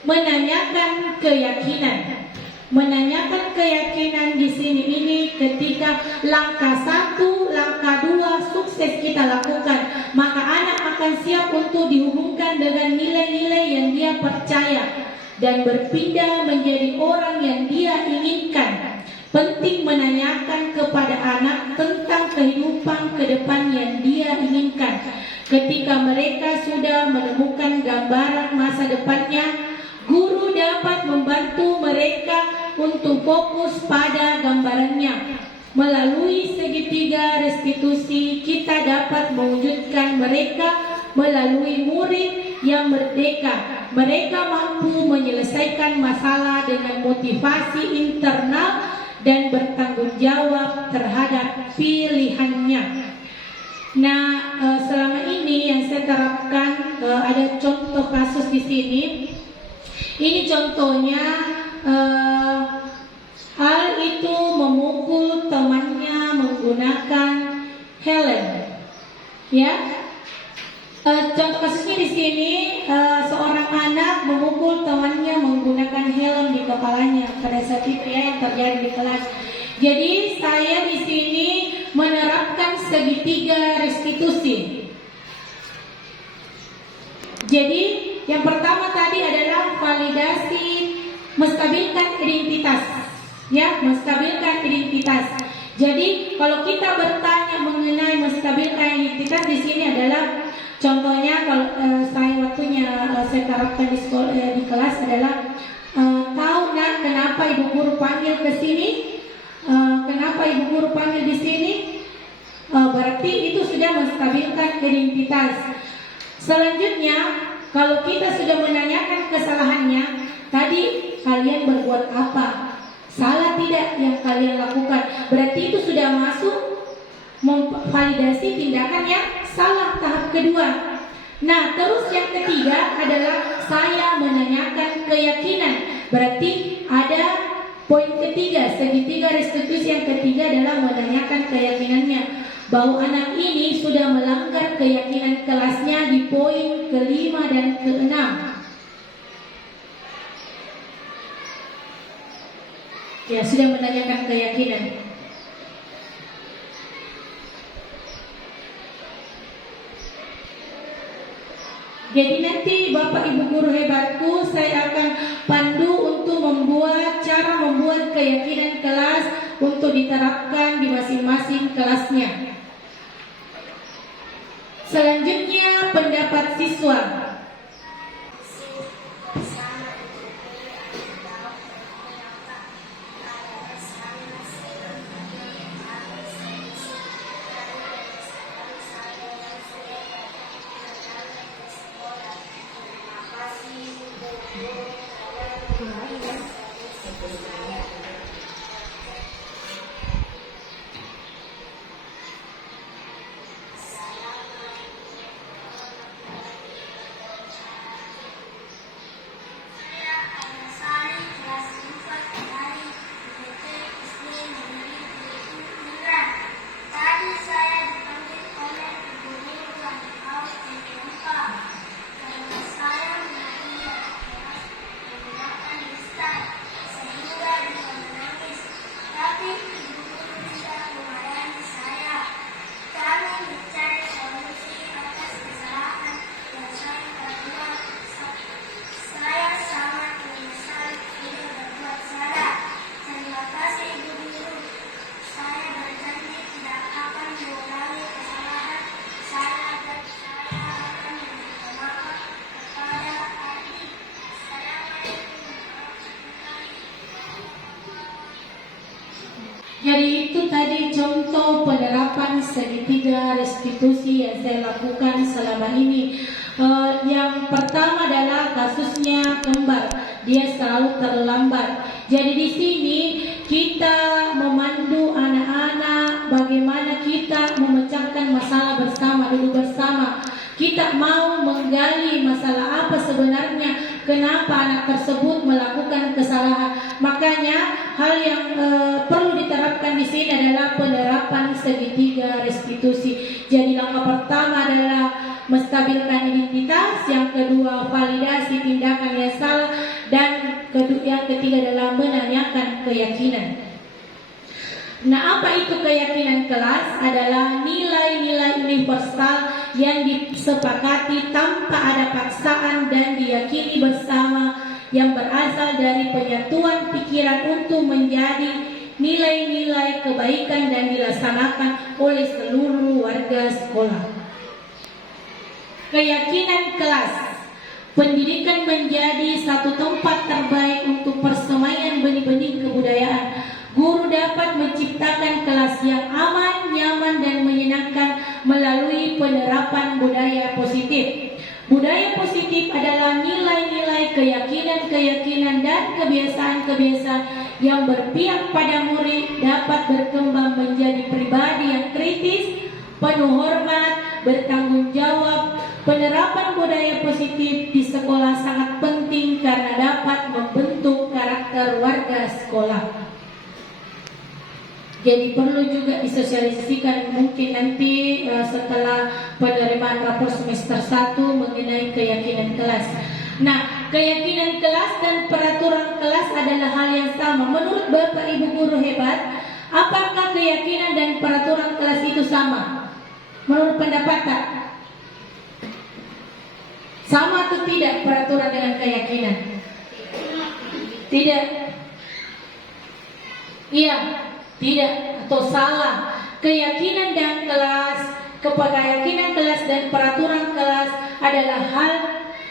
Menanyakan keyakinan. Menanyakan keyakinan di sini ini ketika langkah 1, langkah 2 sukses kita lakukan, maka anak akan siap untuk dihubungkan dengan nilai-nilai yang dia percaya dan berpindah menjadi orang yang dia inginkan. Penting menanyakan kepada anak tentang kehidupan ke depan yang dia inginkan. Ketika mereka sudah menemukan gambaran masa depannya, guru dapat membantu mereka untuk fokus pada gambarannya. Melalui segitiga restitusi, kita dapat mewujudkan mereka melalui murid yang merdeka. Mereka mampu menyelesaikan masalah dengan motivasi internal dan bertanggung jawab terhadap pilihannya. Nah, selama ini yang saya terapkan, ada contoh kasus di sini. Ini contohnya, Al itu memukul temannya menggunakan helm. Ya, contoh kasusnya di sini, seorang anak memukul temannya menggunakan helm di kepalanya pada saat itu ya yang terjadi di kelas. Jadi saya di sini menerapkan segitiga restitusi. Jadi yang pertama tadi adalah validasi, menstabilkan identitas. Ya, menstabilkan identitas. Jadi kalau kita bertanya mengenai menstabilkan identitas di sini adalah contohnya kalau saya waktunya saya terapkan di sekolah di kelas adalah tahu nak kenapa ibu guru panggil ke sini? Kenapa ibu guru panggil di sini? Berarti itu sudah menstabilkan identitas. Selanjutnya, kalau kita sudah menanyakan kesalahannya, tadi kalian berbuat apa? Salah tidak yang kalian lakukan? Berarti itu sudah masuk memvalidasi tindakan yang salah tahap kedua. Nah, terus yang ketiga adalah saya menanyakan keyakinan. Berarti ada poin ketiga, segitiga restitusi yang ketiga adalah menanyakan keyakinannya. Bahwa anak ini sudah melanggar keyakinan kelasnya di poin ke-5 dan ke-6. Ya, sudah menanyakan keyakinan. Jadi nanti Bapak Ibu guru hebatku, saya akan pandu untuk cara membuat keyakinan kelas untuk diterapkan di masing-masing kelasnya. Selanjutnya pendapat siswa. Jadi itu tadi contoh penerapan segitiga restitusi yang saya lakukan selama ini. Yang pertama adalah kasusnya kembar, dia selalu terlambat. Jadi di sini kita memandu anak-anak bagaimana kita memecahkan masalah bersama, duduk bersama. Kita mau menggali masalah apa sebenarnya, kenapa anak tersebut melakukan kesalahan. Makanya hal yang perlu diterapkan di sini adalah penerapan segitiga restitusi. Jadi langkah pertama adalah menstabilkan identitas, yang kedua validasi tindakan yang salah, dan yang ketiga adalah menanyakan keyakinan. Nah, apa itu keyakinan kelas? Adalah nilai-nilai universal yang disepakati tanpa ada paksaan dan diyakini bersama, yang berasal dari penyatuan pikiran untuk menjadi nilai-nilai kebaikan dan dilaksanakan oleh seluruh warga sekolah. Keyakinan kelas. Pendidikan menjadi satu tempat terbaik untuk persemaian benih-benih kebudayaan. Guru dapat menciptakan kelas yang aman, nyaman, dan menyenangkan melalui penerapan budaya positif. Budaya positif adalah nilai-nilai, keyakinan-keyakinan, dan kebiasaan-kebiasaan yang berpihak pada murid dapat berkembang menjadi pribadi yang kritis, penuh hormat, bertanggung jawab. Penerapan budaya positif di sekolah sangat penting karena dapat membentuk karakter warga sekolah. Jadi perlu juga disosialisasikan mungkin nanti setelah penerimaan rapor semester 1 mengenai keyakinan kelas. Nah, keyakinan kelas dan peraturan kelas adalah hal yang sama. Menurut Bapak Ibu guru hebat, apakah keyakinan dan peraturan kelas itu sama? Menurut pendapat tak? Sama atau tidak peraturan dengan keyakinan? Tidak. Iya. Tidak atau salah. Keyakinan dan kelas, keyakinan kelas dan peraturan kelas adalah hal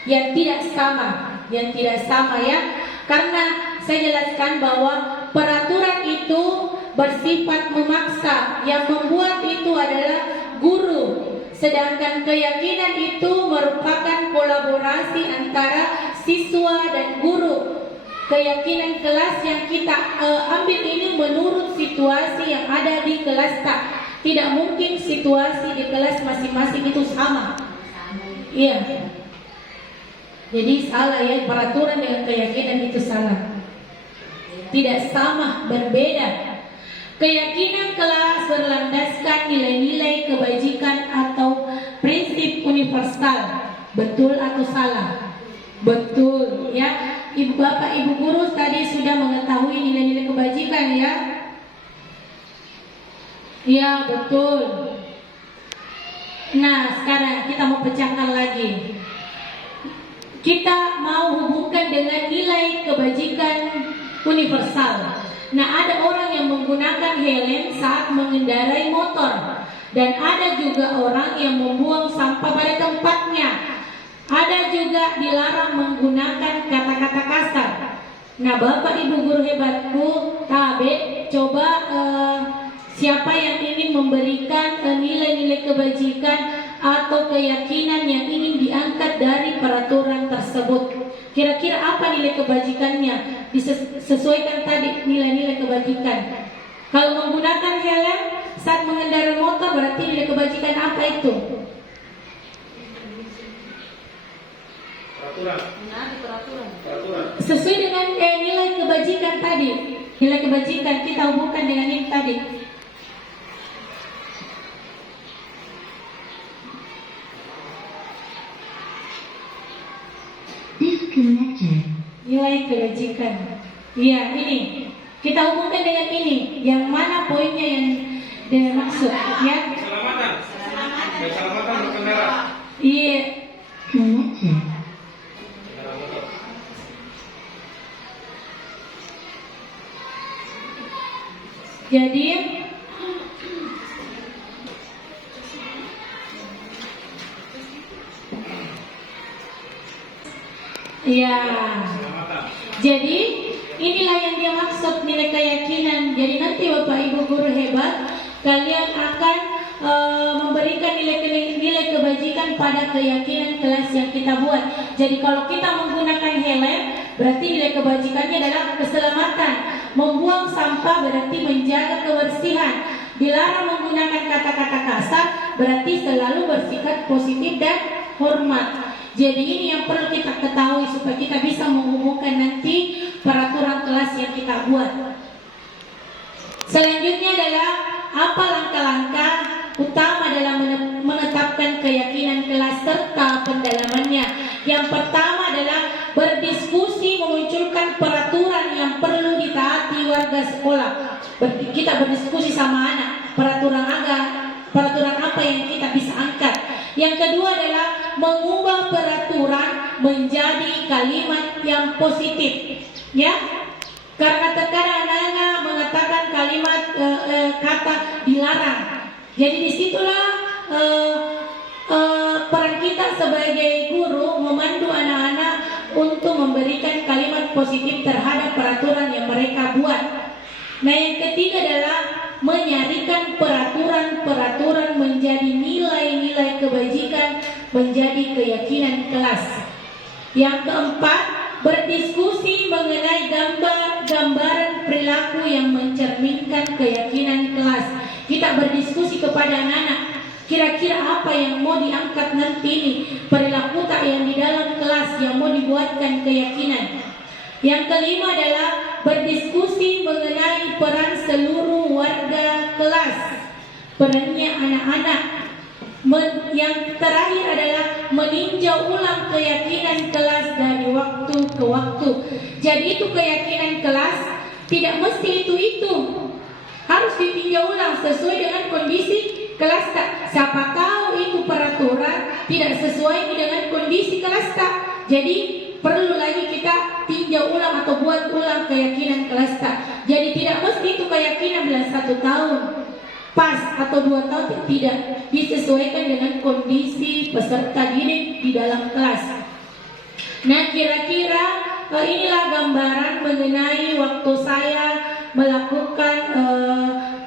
yang tidak sama, ya. Karena saya jelaskan bahwa peraturan itu bersifat memaksa, yang membuat itu adalah guru. Sedangkan keyakinan itu merupakan kolaborasi antara siswa dan guru. Keyakinan kelas yang kita ambil ini menurut situasi yang ada di kelas tak. Tidak mungkin situasi di kelas masing-masing itu sama. Iya. Jadi salah ya, peraturan dengan keyakinan itu salah. Tidak sama, berbeda. Keyakinan kelas berlandaskan nilai-nilai kebajikan atau prinsip universal. Betul atau salah? Betul ya. Ibu bapak ibu guru tadi sudah mengetahui nilai-nilai kebajikan ya. Ya betul. Nah sekarang kita mau pecahkan lagi. Kita mau hubungkan dengan nilai kebajikan universal. Nah ada orang yang menggunakan helm saat mengendarai motor, dan ada juga orang yang membuang sampah pada tempatnya. Ada juga dilarang menggunakan kata-kata kasar. Nah, Bapak Ibu guru hebatku, Tabe, coba siapa yang ingin memberikan nilai-nilai kebajikan atau keyakinan yang ingin diangkat dari peraturan tersebut. Kira-kira apa nilai kebajikannya? Disesuaikan tadi nilai-nilai kebajikan. Kalau menggunakan helm saat mengendarai motor, berarti nilai kebajikan apa itu? Sesuai dengan nilai kebajikan tadi. Nilai kebajikan kita hubungkan dengan ini tadi. Nilai kebajikan. Iya, ini. Kita hubungkan dengan ini. Yang mana poinnya yang dimaksud ya? Keselamatan berkendara. Iya. Jadi ya. Jadi inilah yang dia maksud nilai keyakinan Jadi nanti Bapak Ibu guru hebat, kalian akan memberikan nilai kebajikan pada keyakinan kelas yang kita buat. Jadi kalau kita menggunakan helm, berarti nilai kebajikannya adalah keselamatan. Membuang sampah berarti menjaga kebersihan. Dilarang menggunakan kata-kata kasar, berarti selalu bersikap positif dan hormat. Jadi ini yang perlu kita ketahui supaya kita bisa menghubungkan nanti peraturan kelas yang kita buat. Selanjutnya adalah apa langkah-langkah utama dalam menetapkan keyakinan kelas serta pendalamannya. Yang pertama adalah berdiskusi memunculkan peraturan yang perlu ditaati warga sekolah. Kita berdiskusi sama anak, peraturan apa yang kita bisa angkat. Yang kedua adalah mengubah peraturan menjadi kalimat yang positif, ya. Karena terkadang anak-anak mengatakan kalimat kata dilarang. Jadi disitulah peran kita sebagai guru memandu anak-anak untuk memberikan kalimat positif terhadap peraturan yang mereka buat. Nah, yang ketiga adalah menyarikan peraturan-peraturan menjadi nilai-nilai kebajikan, menjadi keyakinan kelas. Yang keempat, berdiskusi mengenai gambaran perilaku yang mencerminkan keyakinan kelas. Kita berdiskusi kepada anak-anak, kira-kira apa yang mau diangkat nanti ini, perilaku tak yang di dalam kelas yang mau dibuatkan keyakinan. Yang kelima adalah berdiskusi mengenai peran seluruh warga kelas, perannya anak-anak. Yang terakhir adalah meninjau ulang keyakinan kelas dari waktu ke waktu. Jadi itu keyakinan kelas tidak mesti itu harus ditinjau ulang sesuai dengan kondisi kelas tak. Siapa tahu itu peraturan tidak sesuai dengan kondisi kelas tak. Jadi perlu lagi kita tinjau ulang atau buat ulang keyakinan kelas tak. Jadi tidak mesti itu keyakinan dalam 1 tahun pas atau 2 tahun, tidak, disesuaikan dengan kondisi peserta didik di dalam kelas. Nah, kira-kira inilah gambaran mengenai waktu saya melakukan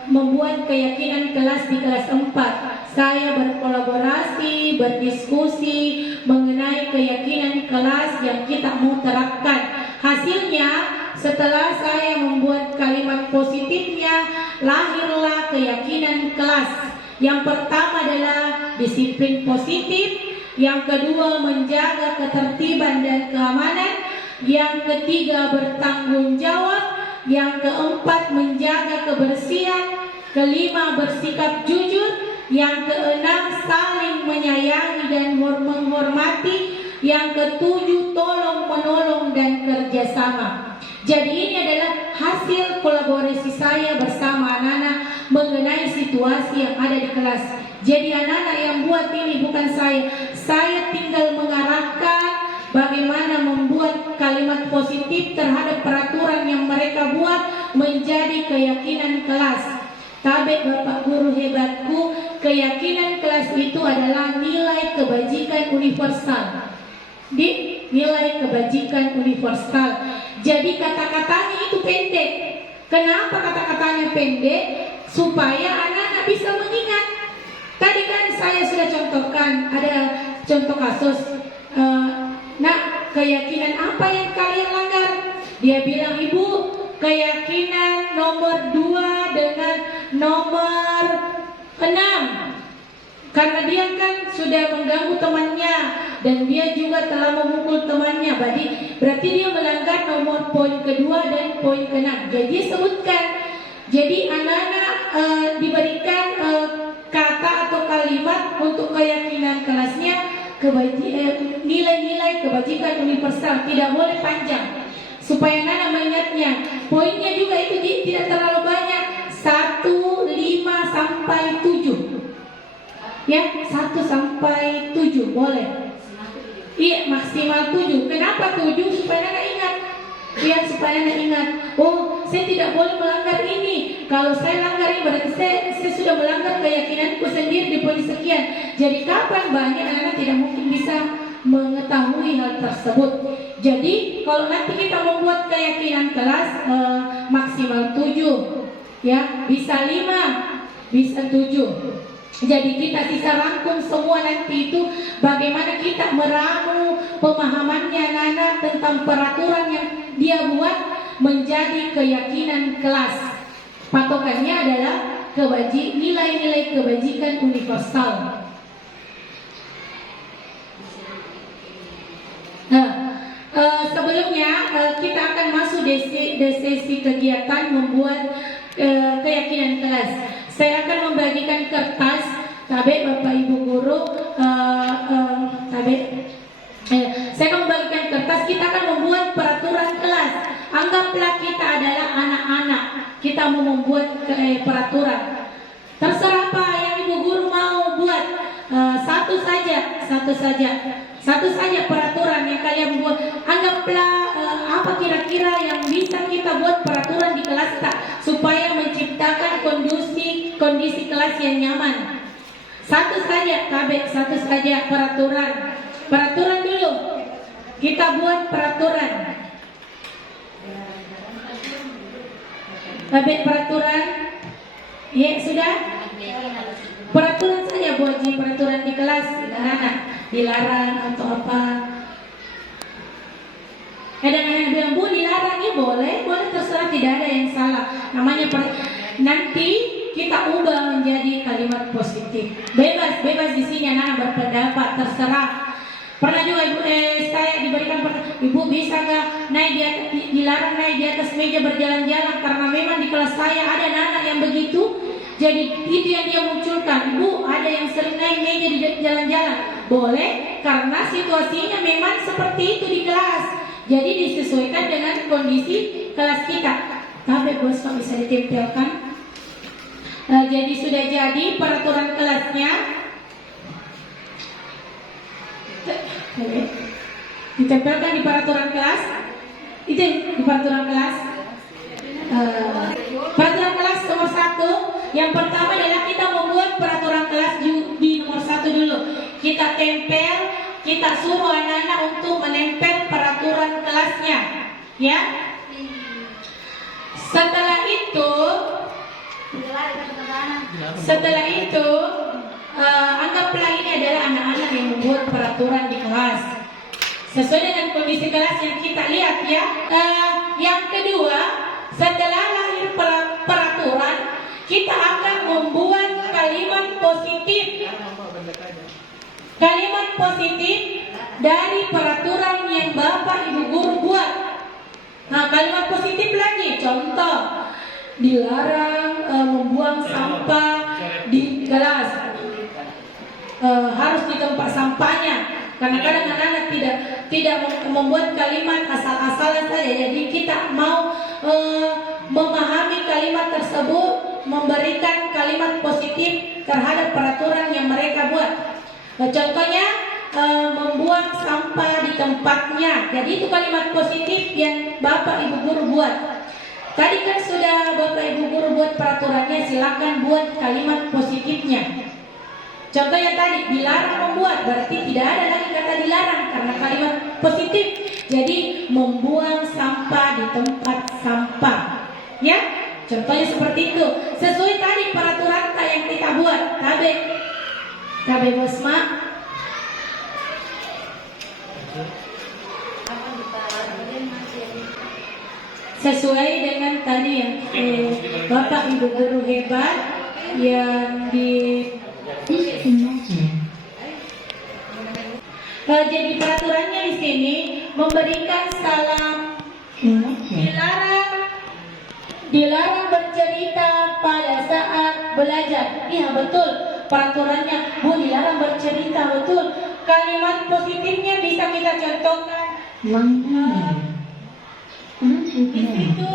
membuat keyakinan kelas di kelas 4. Saya berkolaborasi, berdiskusi mengenai keyakinan kelas yang kita mau terapkan. Hasilnya, setelah saya membuat kalimat positifnya, lahirlah keyakinan kelas. Yang pertama adalah disiplin positif, yang kedua menjaga ketertiban dan keamanan, yang ketiga bertanggung jawab, yang keempat menjaga kebersihan, kelima bersikap jujur, yang keenam saling menyayangi dan menghormati, yang ketujuh tolong menolong dan kerjasama. Jadi ini adalah hasil kolaborasi saya bersama anak-anak mengenai situasi yang ada di kelas. Jadi anak-anak yang buat ini bukan saya tinggal mengarahkan bagaimana membuat kalimat positif terhadap peraturan yang mereka buat menjadi keyakinan kelas. Tabek Bapak Guru hebatku, keyakinan kelas itu adalah nilai kebajikan universal. Nilai kebajikan universal. Jadi kata-katanya itu pendek. Kenapa kata-katanya pendek? Supaya anak-anak bisa mengingat. Tadi kan saya sudah contohkan, ada contoh kasus. Keyakinan apa yang kalian langgar? Dia bilang, Ibu, keyakinan nomor 2 dengan nomor 6. Karena dia kan sudah mengganggu temannya dan dia juga telah memukul temannya. Berarti dia melanggar nomor poin kedua dan poin ke-6. Jadi dia sebutkan. Jadi anak-anak diberikan kata atau kalimat untuk keyakinan kelasnya, nilai-nilai kebajikan universal, tidak boleh panjang supaya anak-anak mengingatnya. Poinnya juga itu tidak terlalu banyak, 1, 5 sampai 7. Ya, 1 sampai 7 boleh. Iya, maksimal 7. Kenapa 7? Supaya anak ingat. Ya, supaya anak ingat. Oh, saya tidak boleh melanggar ini. Kalau saya langgar ini berarti saya sudah melanggar keyakinanku sendiri di poin sekian. Jadi kapan banyak anak-anak tidak mungkin bisa mengetahui hal tersebut. Jadi kalau nanti kita membuat keyakinan kelas maksimal 7. ya, bisa 5, bisa 7. Jadi kita bisa rangkum semua nanti itu bagaimana kita meramu pemahamannya anak-anak tentang peraturan yang dia buat menjadi keyakinan kelas. Patokannya adalah nilai-nilai kebajikan universal. Nah, sebelumnya kita akan masuk di sesi kegiatan membuat keyakinan kelas. Saya akan membagikan kertas, tabe Bapak Ibu guru, saya akan membagikan kertas. Kita akan membuat peraturan kelas. Anggaplah kita adalah anak-anak, kita mau membuat peraturan. Terserah apa yang Ibu guru mau buat, satu saja peraturan yang kalian buat. Anggaplah apa kira-kira yang bisa kita buat peraturan di kelas kita supaya menciptakan kondisi kelas yang nyaman. Satu saja peraturan dulu. Kita buat peraturan. Peraturan. Ya sudah. Peraturan saja buat peraturan di kelas. Dilarang atau apa? Kadang-kadang bilang Bu dilarang, ya boleh terserah, tidak ada yang salah. Namanya nanti kita ubah menjadi kalimat positif. Bebas di sini anak berpendapat, terserah. Pernah juga saya diberikan Ibu bisa nggak dilarang naik di atas meja berjalan-jalan karena memang di kelas saya ada anak yang begitu. Jadi itu yang dia munculkan. Ibu ada yang sering naik meja di jalan-jalan. Boleh karena situasinya memang seperti itu di kelas. Jadi disesuaikan dengan kondisi kelas kita. Tapi bos kok bisa ditempelkan. Jadi sudah jadi peraturan kelasnya. Ditempelkan di peraturan kelas. Itu di peraturan kelas. Peraturan kelas nomor 1. Yang pertama adalah kita membuat peraturan kelas di nomor 1 dulu. Kita tempel, kita suruh anak-anak untuk menempel peraturan kelasnya, ya. Setelah itu, anggaplah ini adalah anak-anak yang membuat peraturan di kelas sesuai dengan kondisi kelas yang kita lihat, ya. Yang kedua, setelah lahir peraturan, kita akan membuat kalimat positif. Kalimat positif dari peraturan yang Bapak Ibu guru buat. Nah, kalimat positif lagi. Contoh, dilarang membuang sampah di kelas. Harus di tempat sampahnya. Karena kadang anak-anak tidak membuat kalimat asal-asalan saja. Jadi kita mau memahami kalimat tersebut, memberikan kalimat positif terhadap peraturan yang mereka buat. Contohnya membuang sampah di tempatnya. Jadi itu kalimat positif yang Bapak Ibu guru buat. Tadi kan sudah Bapak Ibu guru buat peraturannya, silakan buat kalimat positifnya. Contohnya tadi dilarang membuat, berarti tidak ada lagi kata dilarang karena kalimat positif. Jadi membuang sampah di tempat sampah, ya. Contohnya seperti itu. Sesuai tadi peraturan yang kita buat. Tabe Bosma. Sesuai dengan tadi yang Bapak Ibu guru hebat yang di jadi peraturannya di sini memberikan salam, dilarang bercerita pada saat belajar. Iya betul, peraturannya Bu dilarang bercerita, betul. Kalimat positifnya bisa kita contohkan. Di situ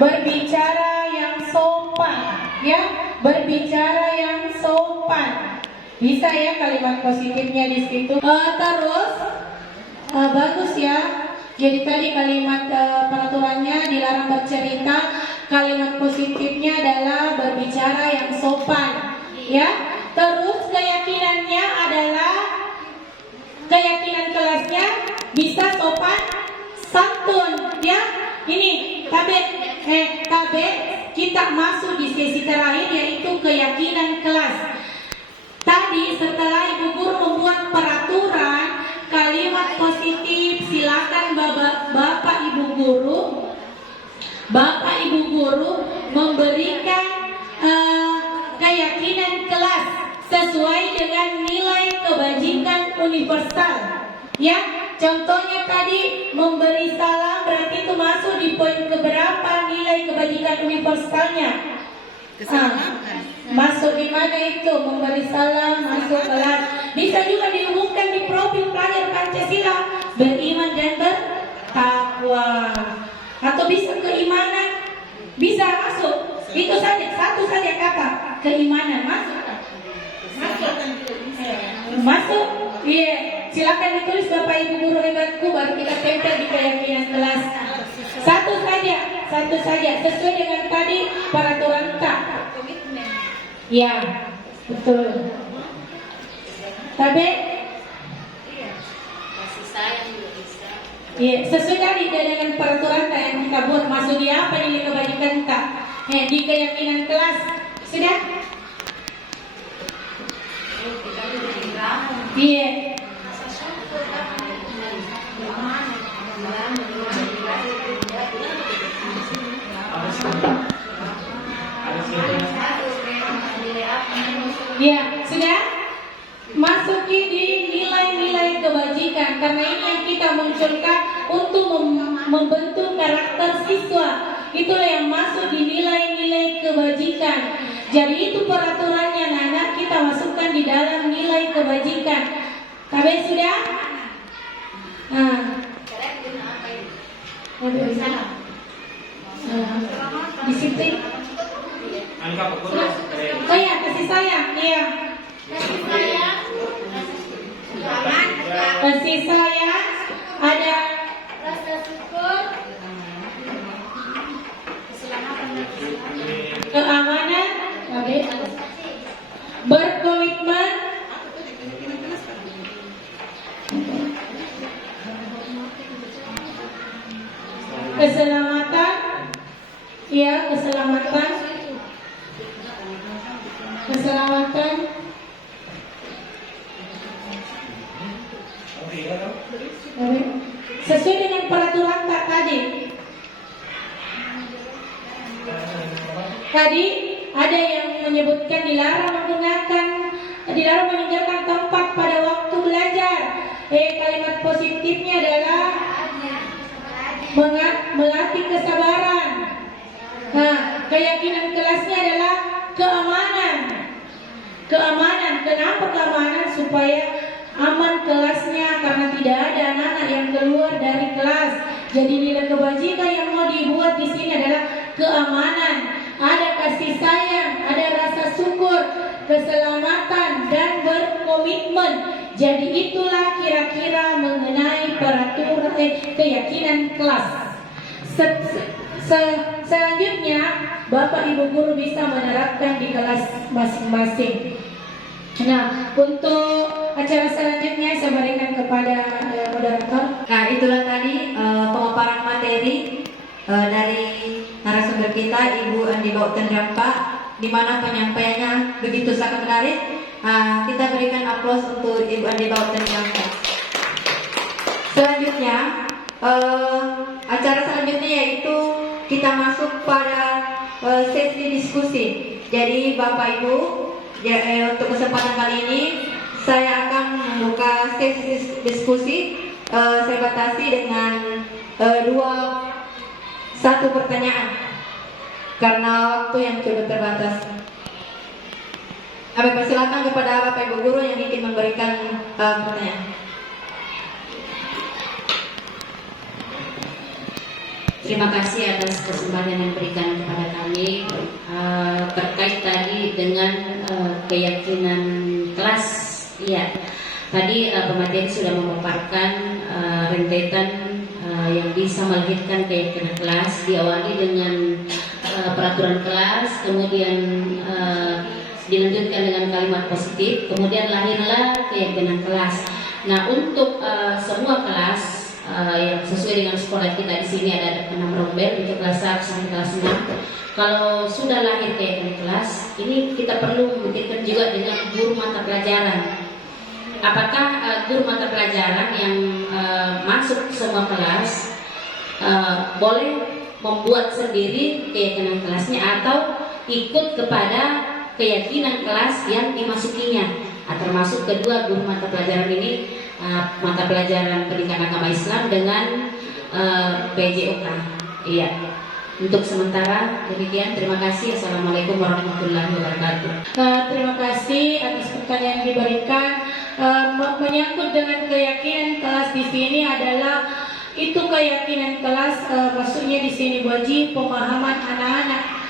berbicara yang sopan, ya, berbicara yang sopan. Bisa ya kalimat positifnya di situ. Terus bagus ya. Jadi tadi kalimat peraturannya dilarang bercerita, kalimat positifnya adalah berbicara yang sopan, ya. Terus keyakinannya adalah keyakinan kelasnya bisa sopan santun, ya. Ini tabe kita kita masuk di sesi terakhir, yaitu keyakinan kelas. Tadi setelah Ibu Guru membuat peraturan kalimat positif, silakan Bapak Ibu Guru memberikan keyakinan kelas sesuai dengan nilai kebajikan universal. Ya, contohnya tadi memberi salam, berarti itu masuk di poin keberapa nilai kebajikan universalnya? Masuk di mana itu? Memberi salam, masuk kelas. Bisa juga dihubungkan di profil pelajar Pancasila, beriman dan bertakwa. Atau bisa keimanan, bisa masuk. Itu saja, satu saja kata keimanan masuk. Masuk. Iya, silakan ditulis Bapak Ibu Guru hebatku, baru kita tempel di keyakinan kelas. Satu saja, sesuai dengan tadi peraturan tak. Ya, betul. Tapi iya, sesuai tadi dengan peraturan tak yang kita buat. Masuk di apa nilai kebajikan tak? Di keyakinan kelas. Sudah? Iya. Ya, sudah? Masuki di nilai-nilai kebajikan, karena ini yang kita munculkan untuk membentuk karakter siswa. Itulah yang masuk di nilai-nilai kebajikan. Jadi itu peraturannya, anak-anak, kita masukkan di dalam nilai kebajikan. KB sudah? Disiplin. Oh ya, kasih sayang, iya. Kasih sayang, ada rasa syukur, keamanan, berkomitmen, keselamatan, ya keselamatan. Sesuai dengan peraturan tak tadi. Tadi ada yang menyebutkan dilarang meninggalkan tempat pada waktu belajar. Kalimat positifnya adalah melatih kesabaran. Keyakinan kelasnya adalah keamanan. Kenapa keamanan? Supaya aman kelasnya, karena tidak ada anak-anak yang keluar dari kelas. Jadi nilai kebajikan yang mau dibuat di sini adalah keamanan, ada kasih sayang, ada rasa syukur, keselamatan dan berkomitmen. Jadi itulah kira-kira mengenai peraturan keyakinan kelas. Selanjutnya Bapak Ibu Guru bisa menerapkan di kelas masing-masing. Nah, untuk acara selanjutnya saya berikan kepada moderator. Nah, itulah tadi pemaparan materi dari narasumber kita, Ibu Andi Bauten Rampa, di mana penyampaiannya begitu sangat menarik. Kita berikan aplaus untuk Ibu Andi Bauten Rampa. Selanjutnya, acara selanjutnya yaitu kita masuk pada sesi diskusi. Jadi Bapak Ibu, untuk kesempatan kali ini saya akan membuka sesi diskusi. Saya batasi dengan 1 pertanyaan karena waktu yang cukup terbatas. Kami persilakan kepada Bapak Ibu Guru yang ingin memberikan pertanyaan. Terima kasih atas kesempatan yang diberikan kepada kami terkait tadi dengan keyakinan kelas. Iya, tadi pemateri sudah memaparkan rentetan yang bisa melahirkan keyakinan kelas, diawali dengan peraturan kelas, kemudian dilanjutkan dengan kalimat positif, kemudian lahirlah keyakinan kelas. Nah, untuk semua kelas yang sesuai dengan sekolah kita di sini ada 6 rombel untuk kelas 1 sampai kelas 6. Kalau sudah lahir ke kelas, ini kita perlu memikirkan juga dengan guru mata pelajaran. Apakah guru mata pelajaran yang masuk semua kelas boleh membuat sendiri keyakinan kelasnya atau ikut kepada keyakinan kelas yang dimasukinya? Termasuk kedua guru mata pelajaran ini, mata pelajaran pendidikan agama Islam dengan PJOK. Iya. Untuk sementara demikian, terima kasih. Assalamualaikum warahmatullahi wabarakatuh. Terima kasih atas pertanyaan yang diberikan. Menyangkut dengan keyakinan kelas di sini adalah itu keyakinan kelas, maksudnya di sini wajib pemahaman anak-anak,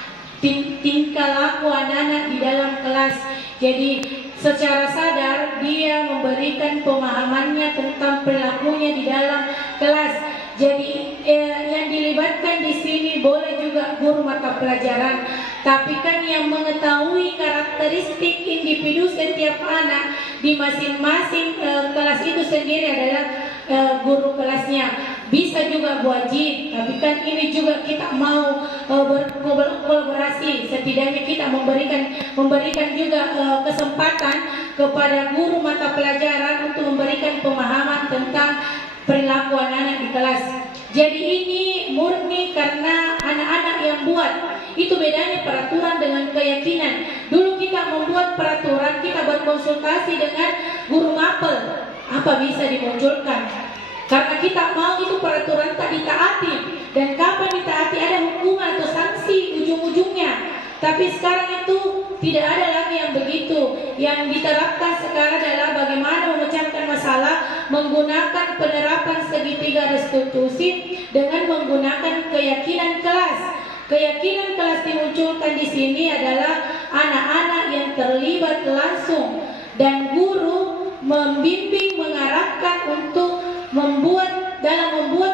tingkah laku anak-anak di dalam kelas. Jadi secara sadar dia memberikan pemahamannya tentang perilakunya di dalam kelas. Jadi yang dilibatkan di sini boleh juga guru mata pelajaran, tapi kan yang mengetahui karakteristik individu setiap anak di masing-masing kelas itu sendiri adalah guru kelasnya. Bisa juga wajib, tapi kan ini juga kita mau berkolaborasi. Setidaknya kita memberikan juga kesempatan kepada guru mata pelajaran untuk memberikan pemahaman tentang perilaku anak-anak di kelas. Jadi ini murni karena anak-anak yang buat. Itu bedanya peraturan dengan keyakinan. Dulu kita membuat peraturan, kita berkonsultasi dengan guru mapel, apa bisa dimunculkan. Karena kita mau itu peraturan tak ditaati, dan kapan ditaati ada hukuman atau sanksi ujung-ujungnya. Tapi sekarang itu tidak ada lagi yang begitu. Yang diterapkan sekarang adalah bagaimana memecahkan masalah menggunakan penerapan segitiga restitusi dengan menggunakan keyakinan kelas. Keyakinan kelas dimunculkan di sini adalah anak-anak yang terlibat langsung dan guru membimbing, mengarahkan untuk membuat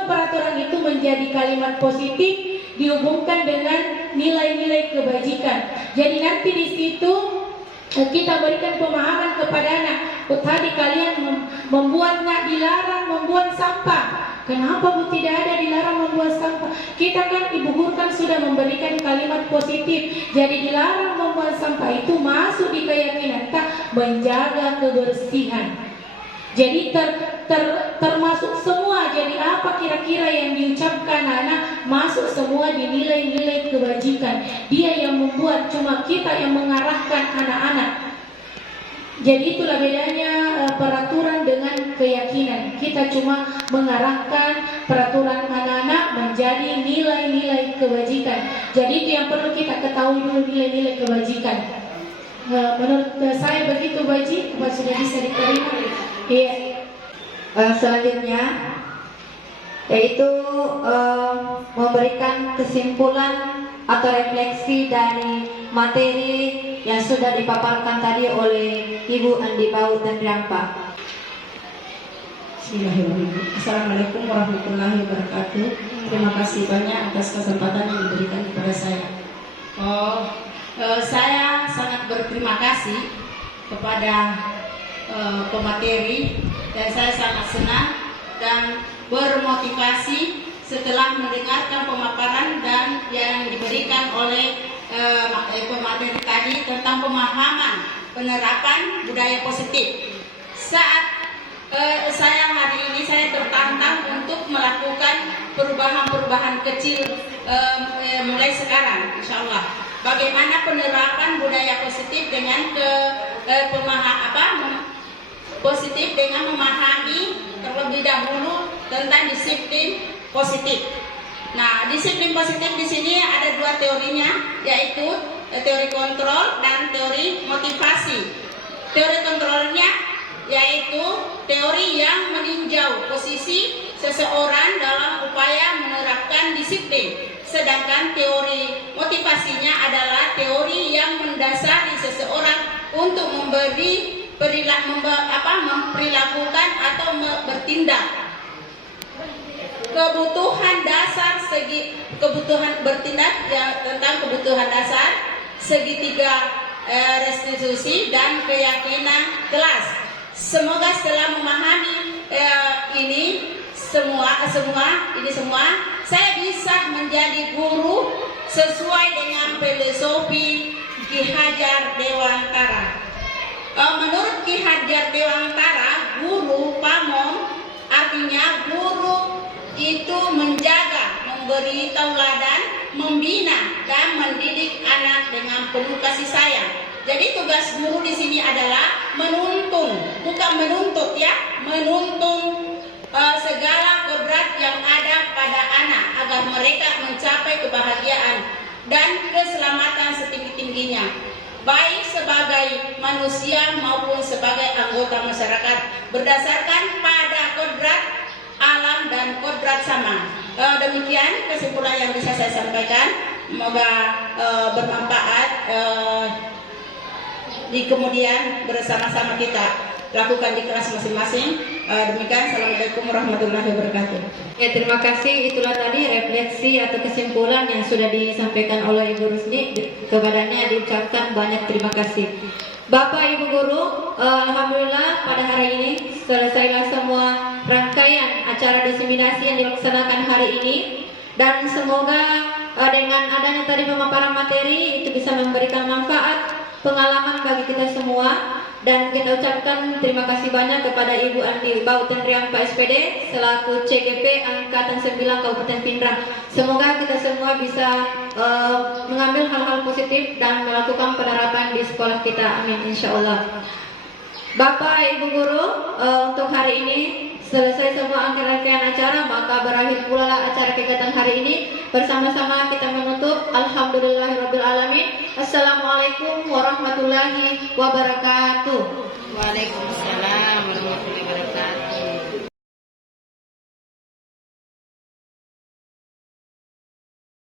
peraturan itu menjadi kalimat positif dihubungkan dengan nilai-nilai kebajikan. Jadi nanti di situ kita berikan pemahaman kepada anak. Tadi kalian membuat nggak dilarang membuat sampah. Kenapa Bu tidak ada dilarang membuat sampah? Kita kan Ibu Guru kan sudah memberikan kalimat positif. Jadi dilarang membuat sampah itu masuk di keyakinan kita menjaga kebersihan. Jadi termasuk semua. Jadi apa kira-kira yang diucapkan anak masuk semua di nilai-nilai kebajikan. Dia yang membuat, cuma kita yang mengarahkan anak-anak. Jadi itulah bedanya peraturan dengan keyakinan. Kita cuma mengarahkan peraturan anak-anak menjadi nilai-nilai kebajikan. Jadi itu yang perlu kita ketahui dulu, nilai-nilai kebajikan. Menurut saya begitu Baji, apa sudah bisa diterima? Iya. Selanjutnya yaitu memberikan kesimpulan atau refleksi dari materi yang sudah dipaparkan tadi oleh Ibu Andi Baut dan Rampa. Bismillahirrahmanirrahim. Assalamualaikum warahmatullahi wabarakatuh. Terima kasih banyak atas kesempatan yang diberikan kepada saya. Saya sangat berterima kasih kepada pemateri, dan saya sangat senang dan bermotivasi setelah mendengarkan pemaparan dan yang diberikan oleh pemateri tadi tentang pemahaman penerapan budaya positif. Saat saya hari ini saya tertantang untuk melakukan perubahan-perubahan kecil mulai sekarang, insya Allah. Bagaimana penerapan budaya positif dengan positif dengan memahami terlebih dahulu tentang disiplin positif. Nah, disiplin positif di sini ada dua teorinya, yaitu teori kontrol dan teori motivasi. Teori kontrolnya yaitu teori yang meninjau posisi seseorang dalam upaya menerapkan disiplin. Sedangkan teori motivasinya adalah teori yang mendasari seseorang untuk memperlakukan atau bertindak. Kebutuhan bertindak yang tentang kebutuhan dasar, segitiga restitusi dan keyakinan kelas. Semoga setelah memahami ini semua saya bisa menjadi guru sesuai dengan filosofi Ki Hajar Dewantara. Menurut Ki Hajar Dewantara, guru pamong artinya guru itu menjaga, memberi tauladan, membina dan mendidik anak dengan penuh kasih sayang. Jadi tugas guru di sini adalah menuntun, bukan menuntut ya, menuntun segala kodrat yang ada pada anak agar mereka mencapai kebahagiaan dan keselamatan setinggi-tingginya, baik sebagai manusia maupun sebagai anggota masyarakat berdasarkan pada kodrat alam dan kodrat sama. Demikian kesimpulan yang bisa saya sampaikan. Semoga bermanfaat di kemudian bersama-sama kita lakukan di kelas masing-masing. Demikian, Assalamualaikum warahmatullahi wabarakatuh. Ya, terima kasih. Itulah tadi refleksi atau kesimpulan yang sudah disampaikan oleh Ibu Rusni. Kepadanya diucapkan banyak terima kasih. Bapak Ibu Guru, alhamdulillah pada hari ini selesailah semua rangkaian acara diseminasi yang dilaksanakan hari ini, dan semoga dengan adanya tadi pemaparan materi itu bisa memberikan manfaat, pengalaman bagi kita semua. Dan kita ucapkan terima kasih banyak kepada Ibu Andi Bautenriang Pak SPD selaku CGP Angkatan 9 Kabupaten Pindrang. Semoga kita semua bisa mengambil hal-hal positif dan melakukan penerapan di sekolah kita. Amin, insya Allah. Bapak Ibu Guru, untuk hari ini selesai semua rangkaian acara, maka berakhir pula lah acara kegiatan hari ini. Bersama-sama kita menutup. Alhamdulillahirrabbilalamin. Assalamualaikum warahmatullahi wabarakatuh. Waalaikumsalam warahmatullahi wabarakatuh.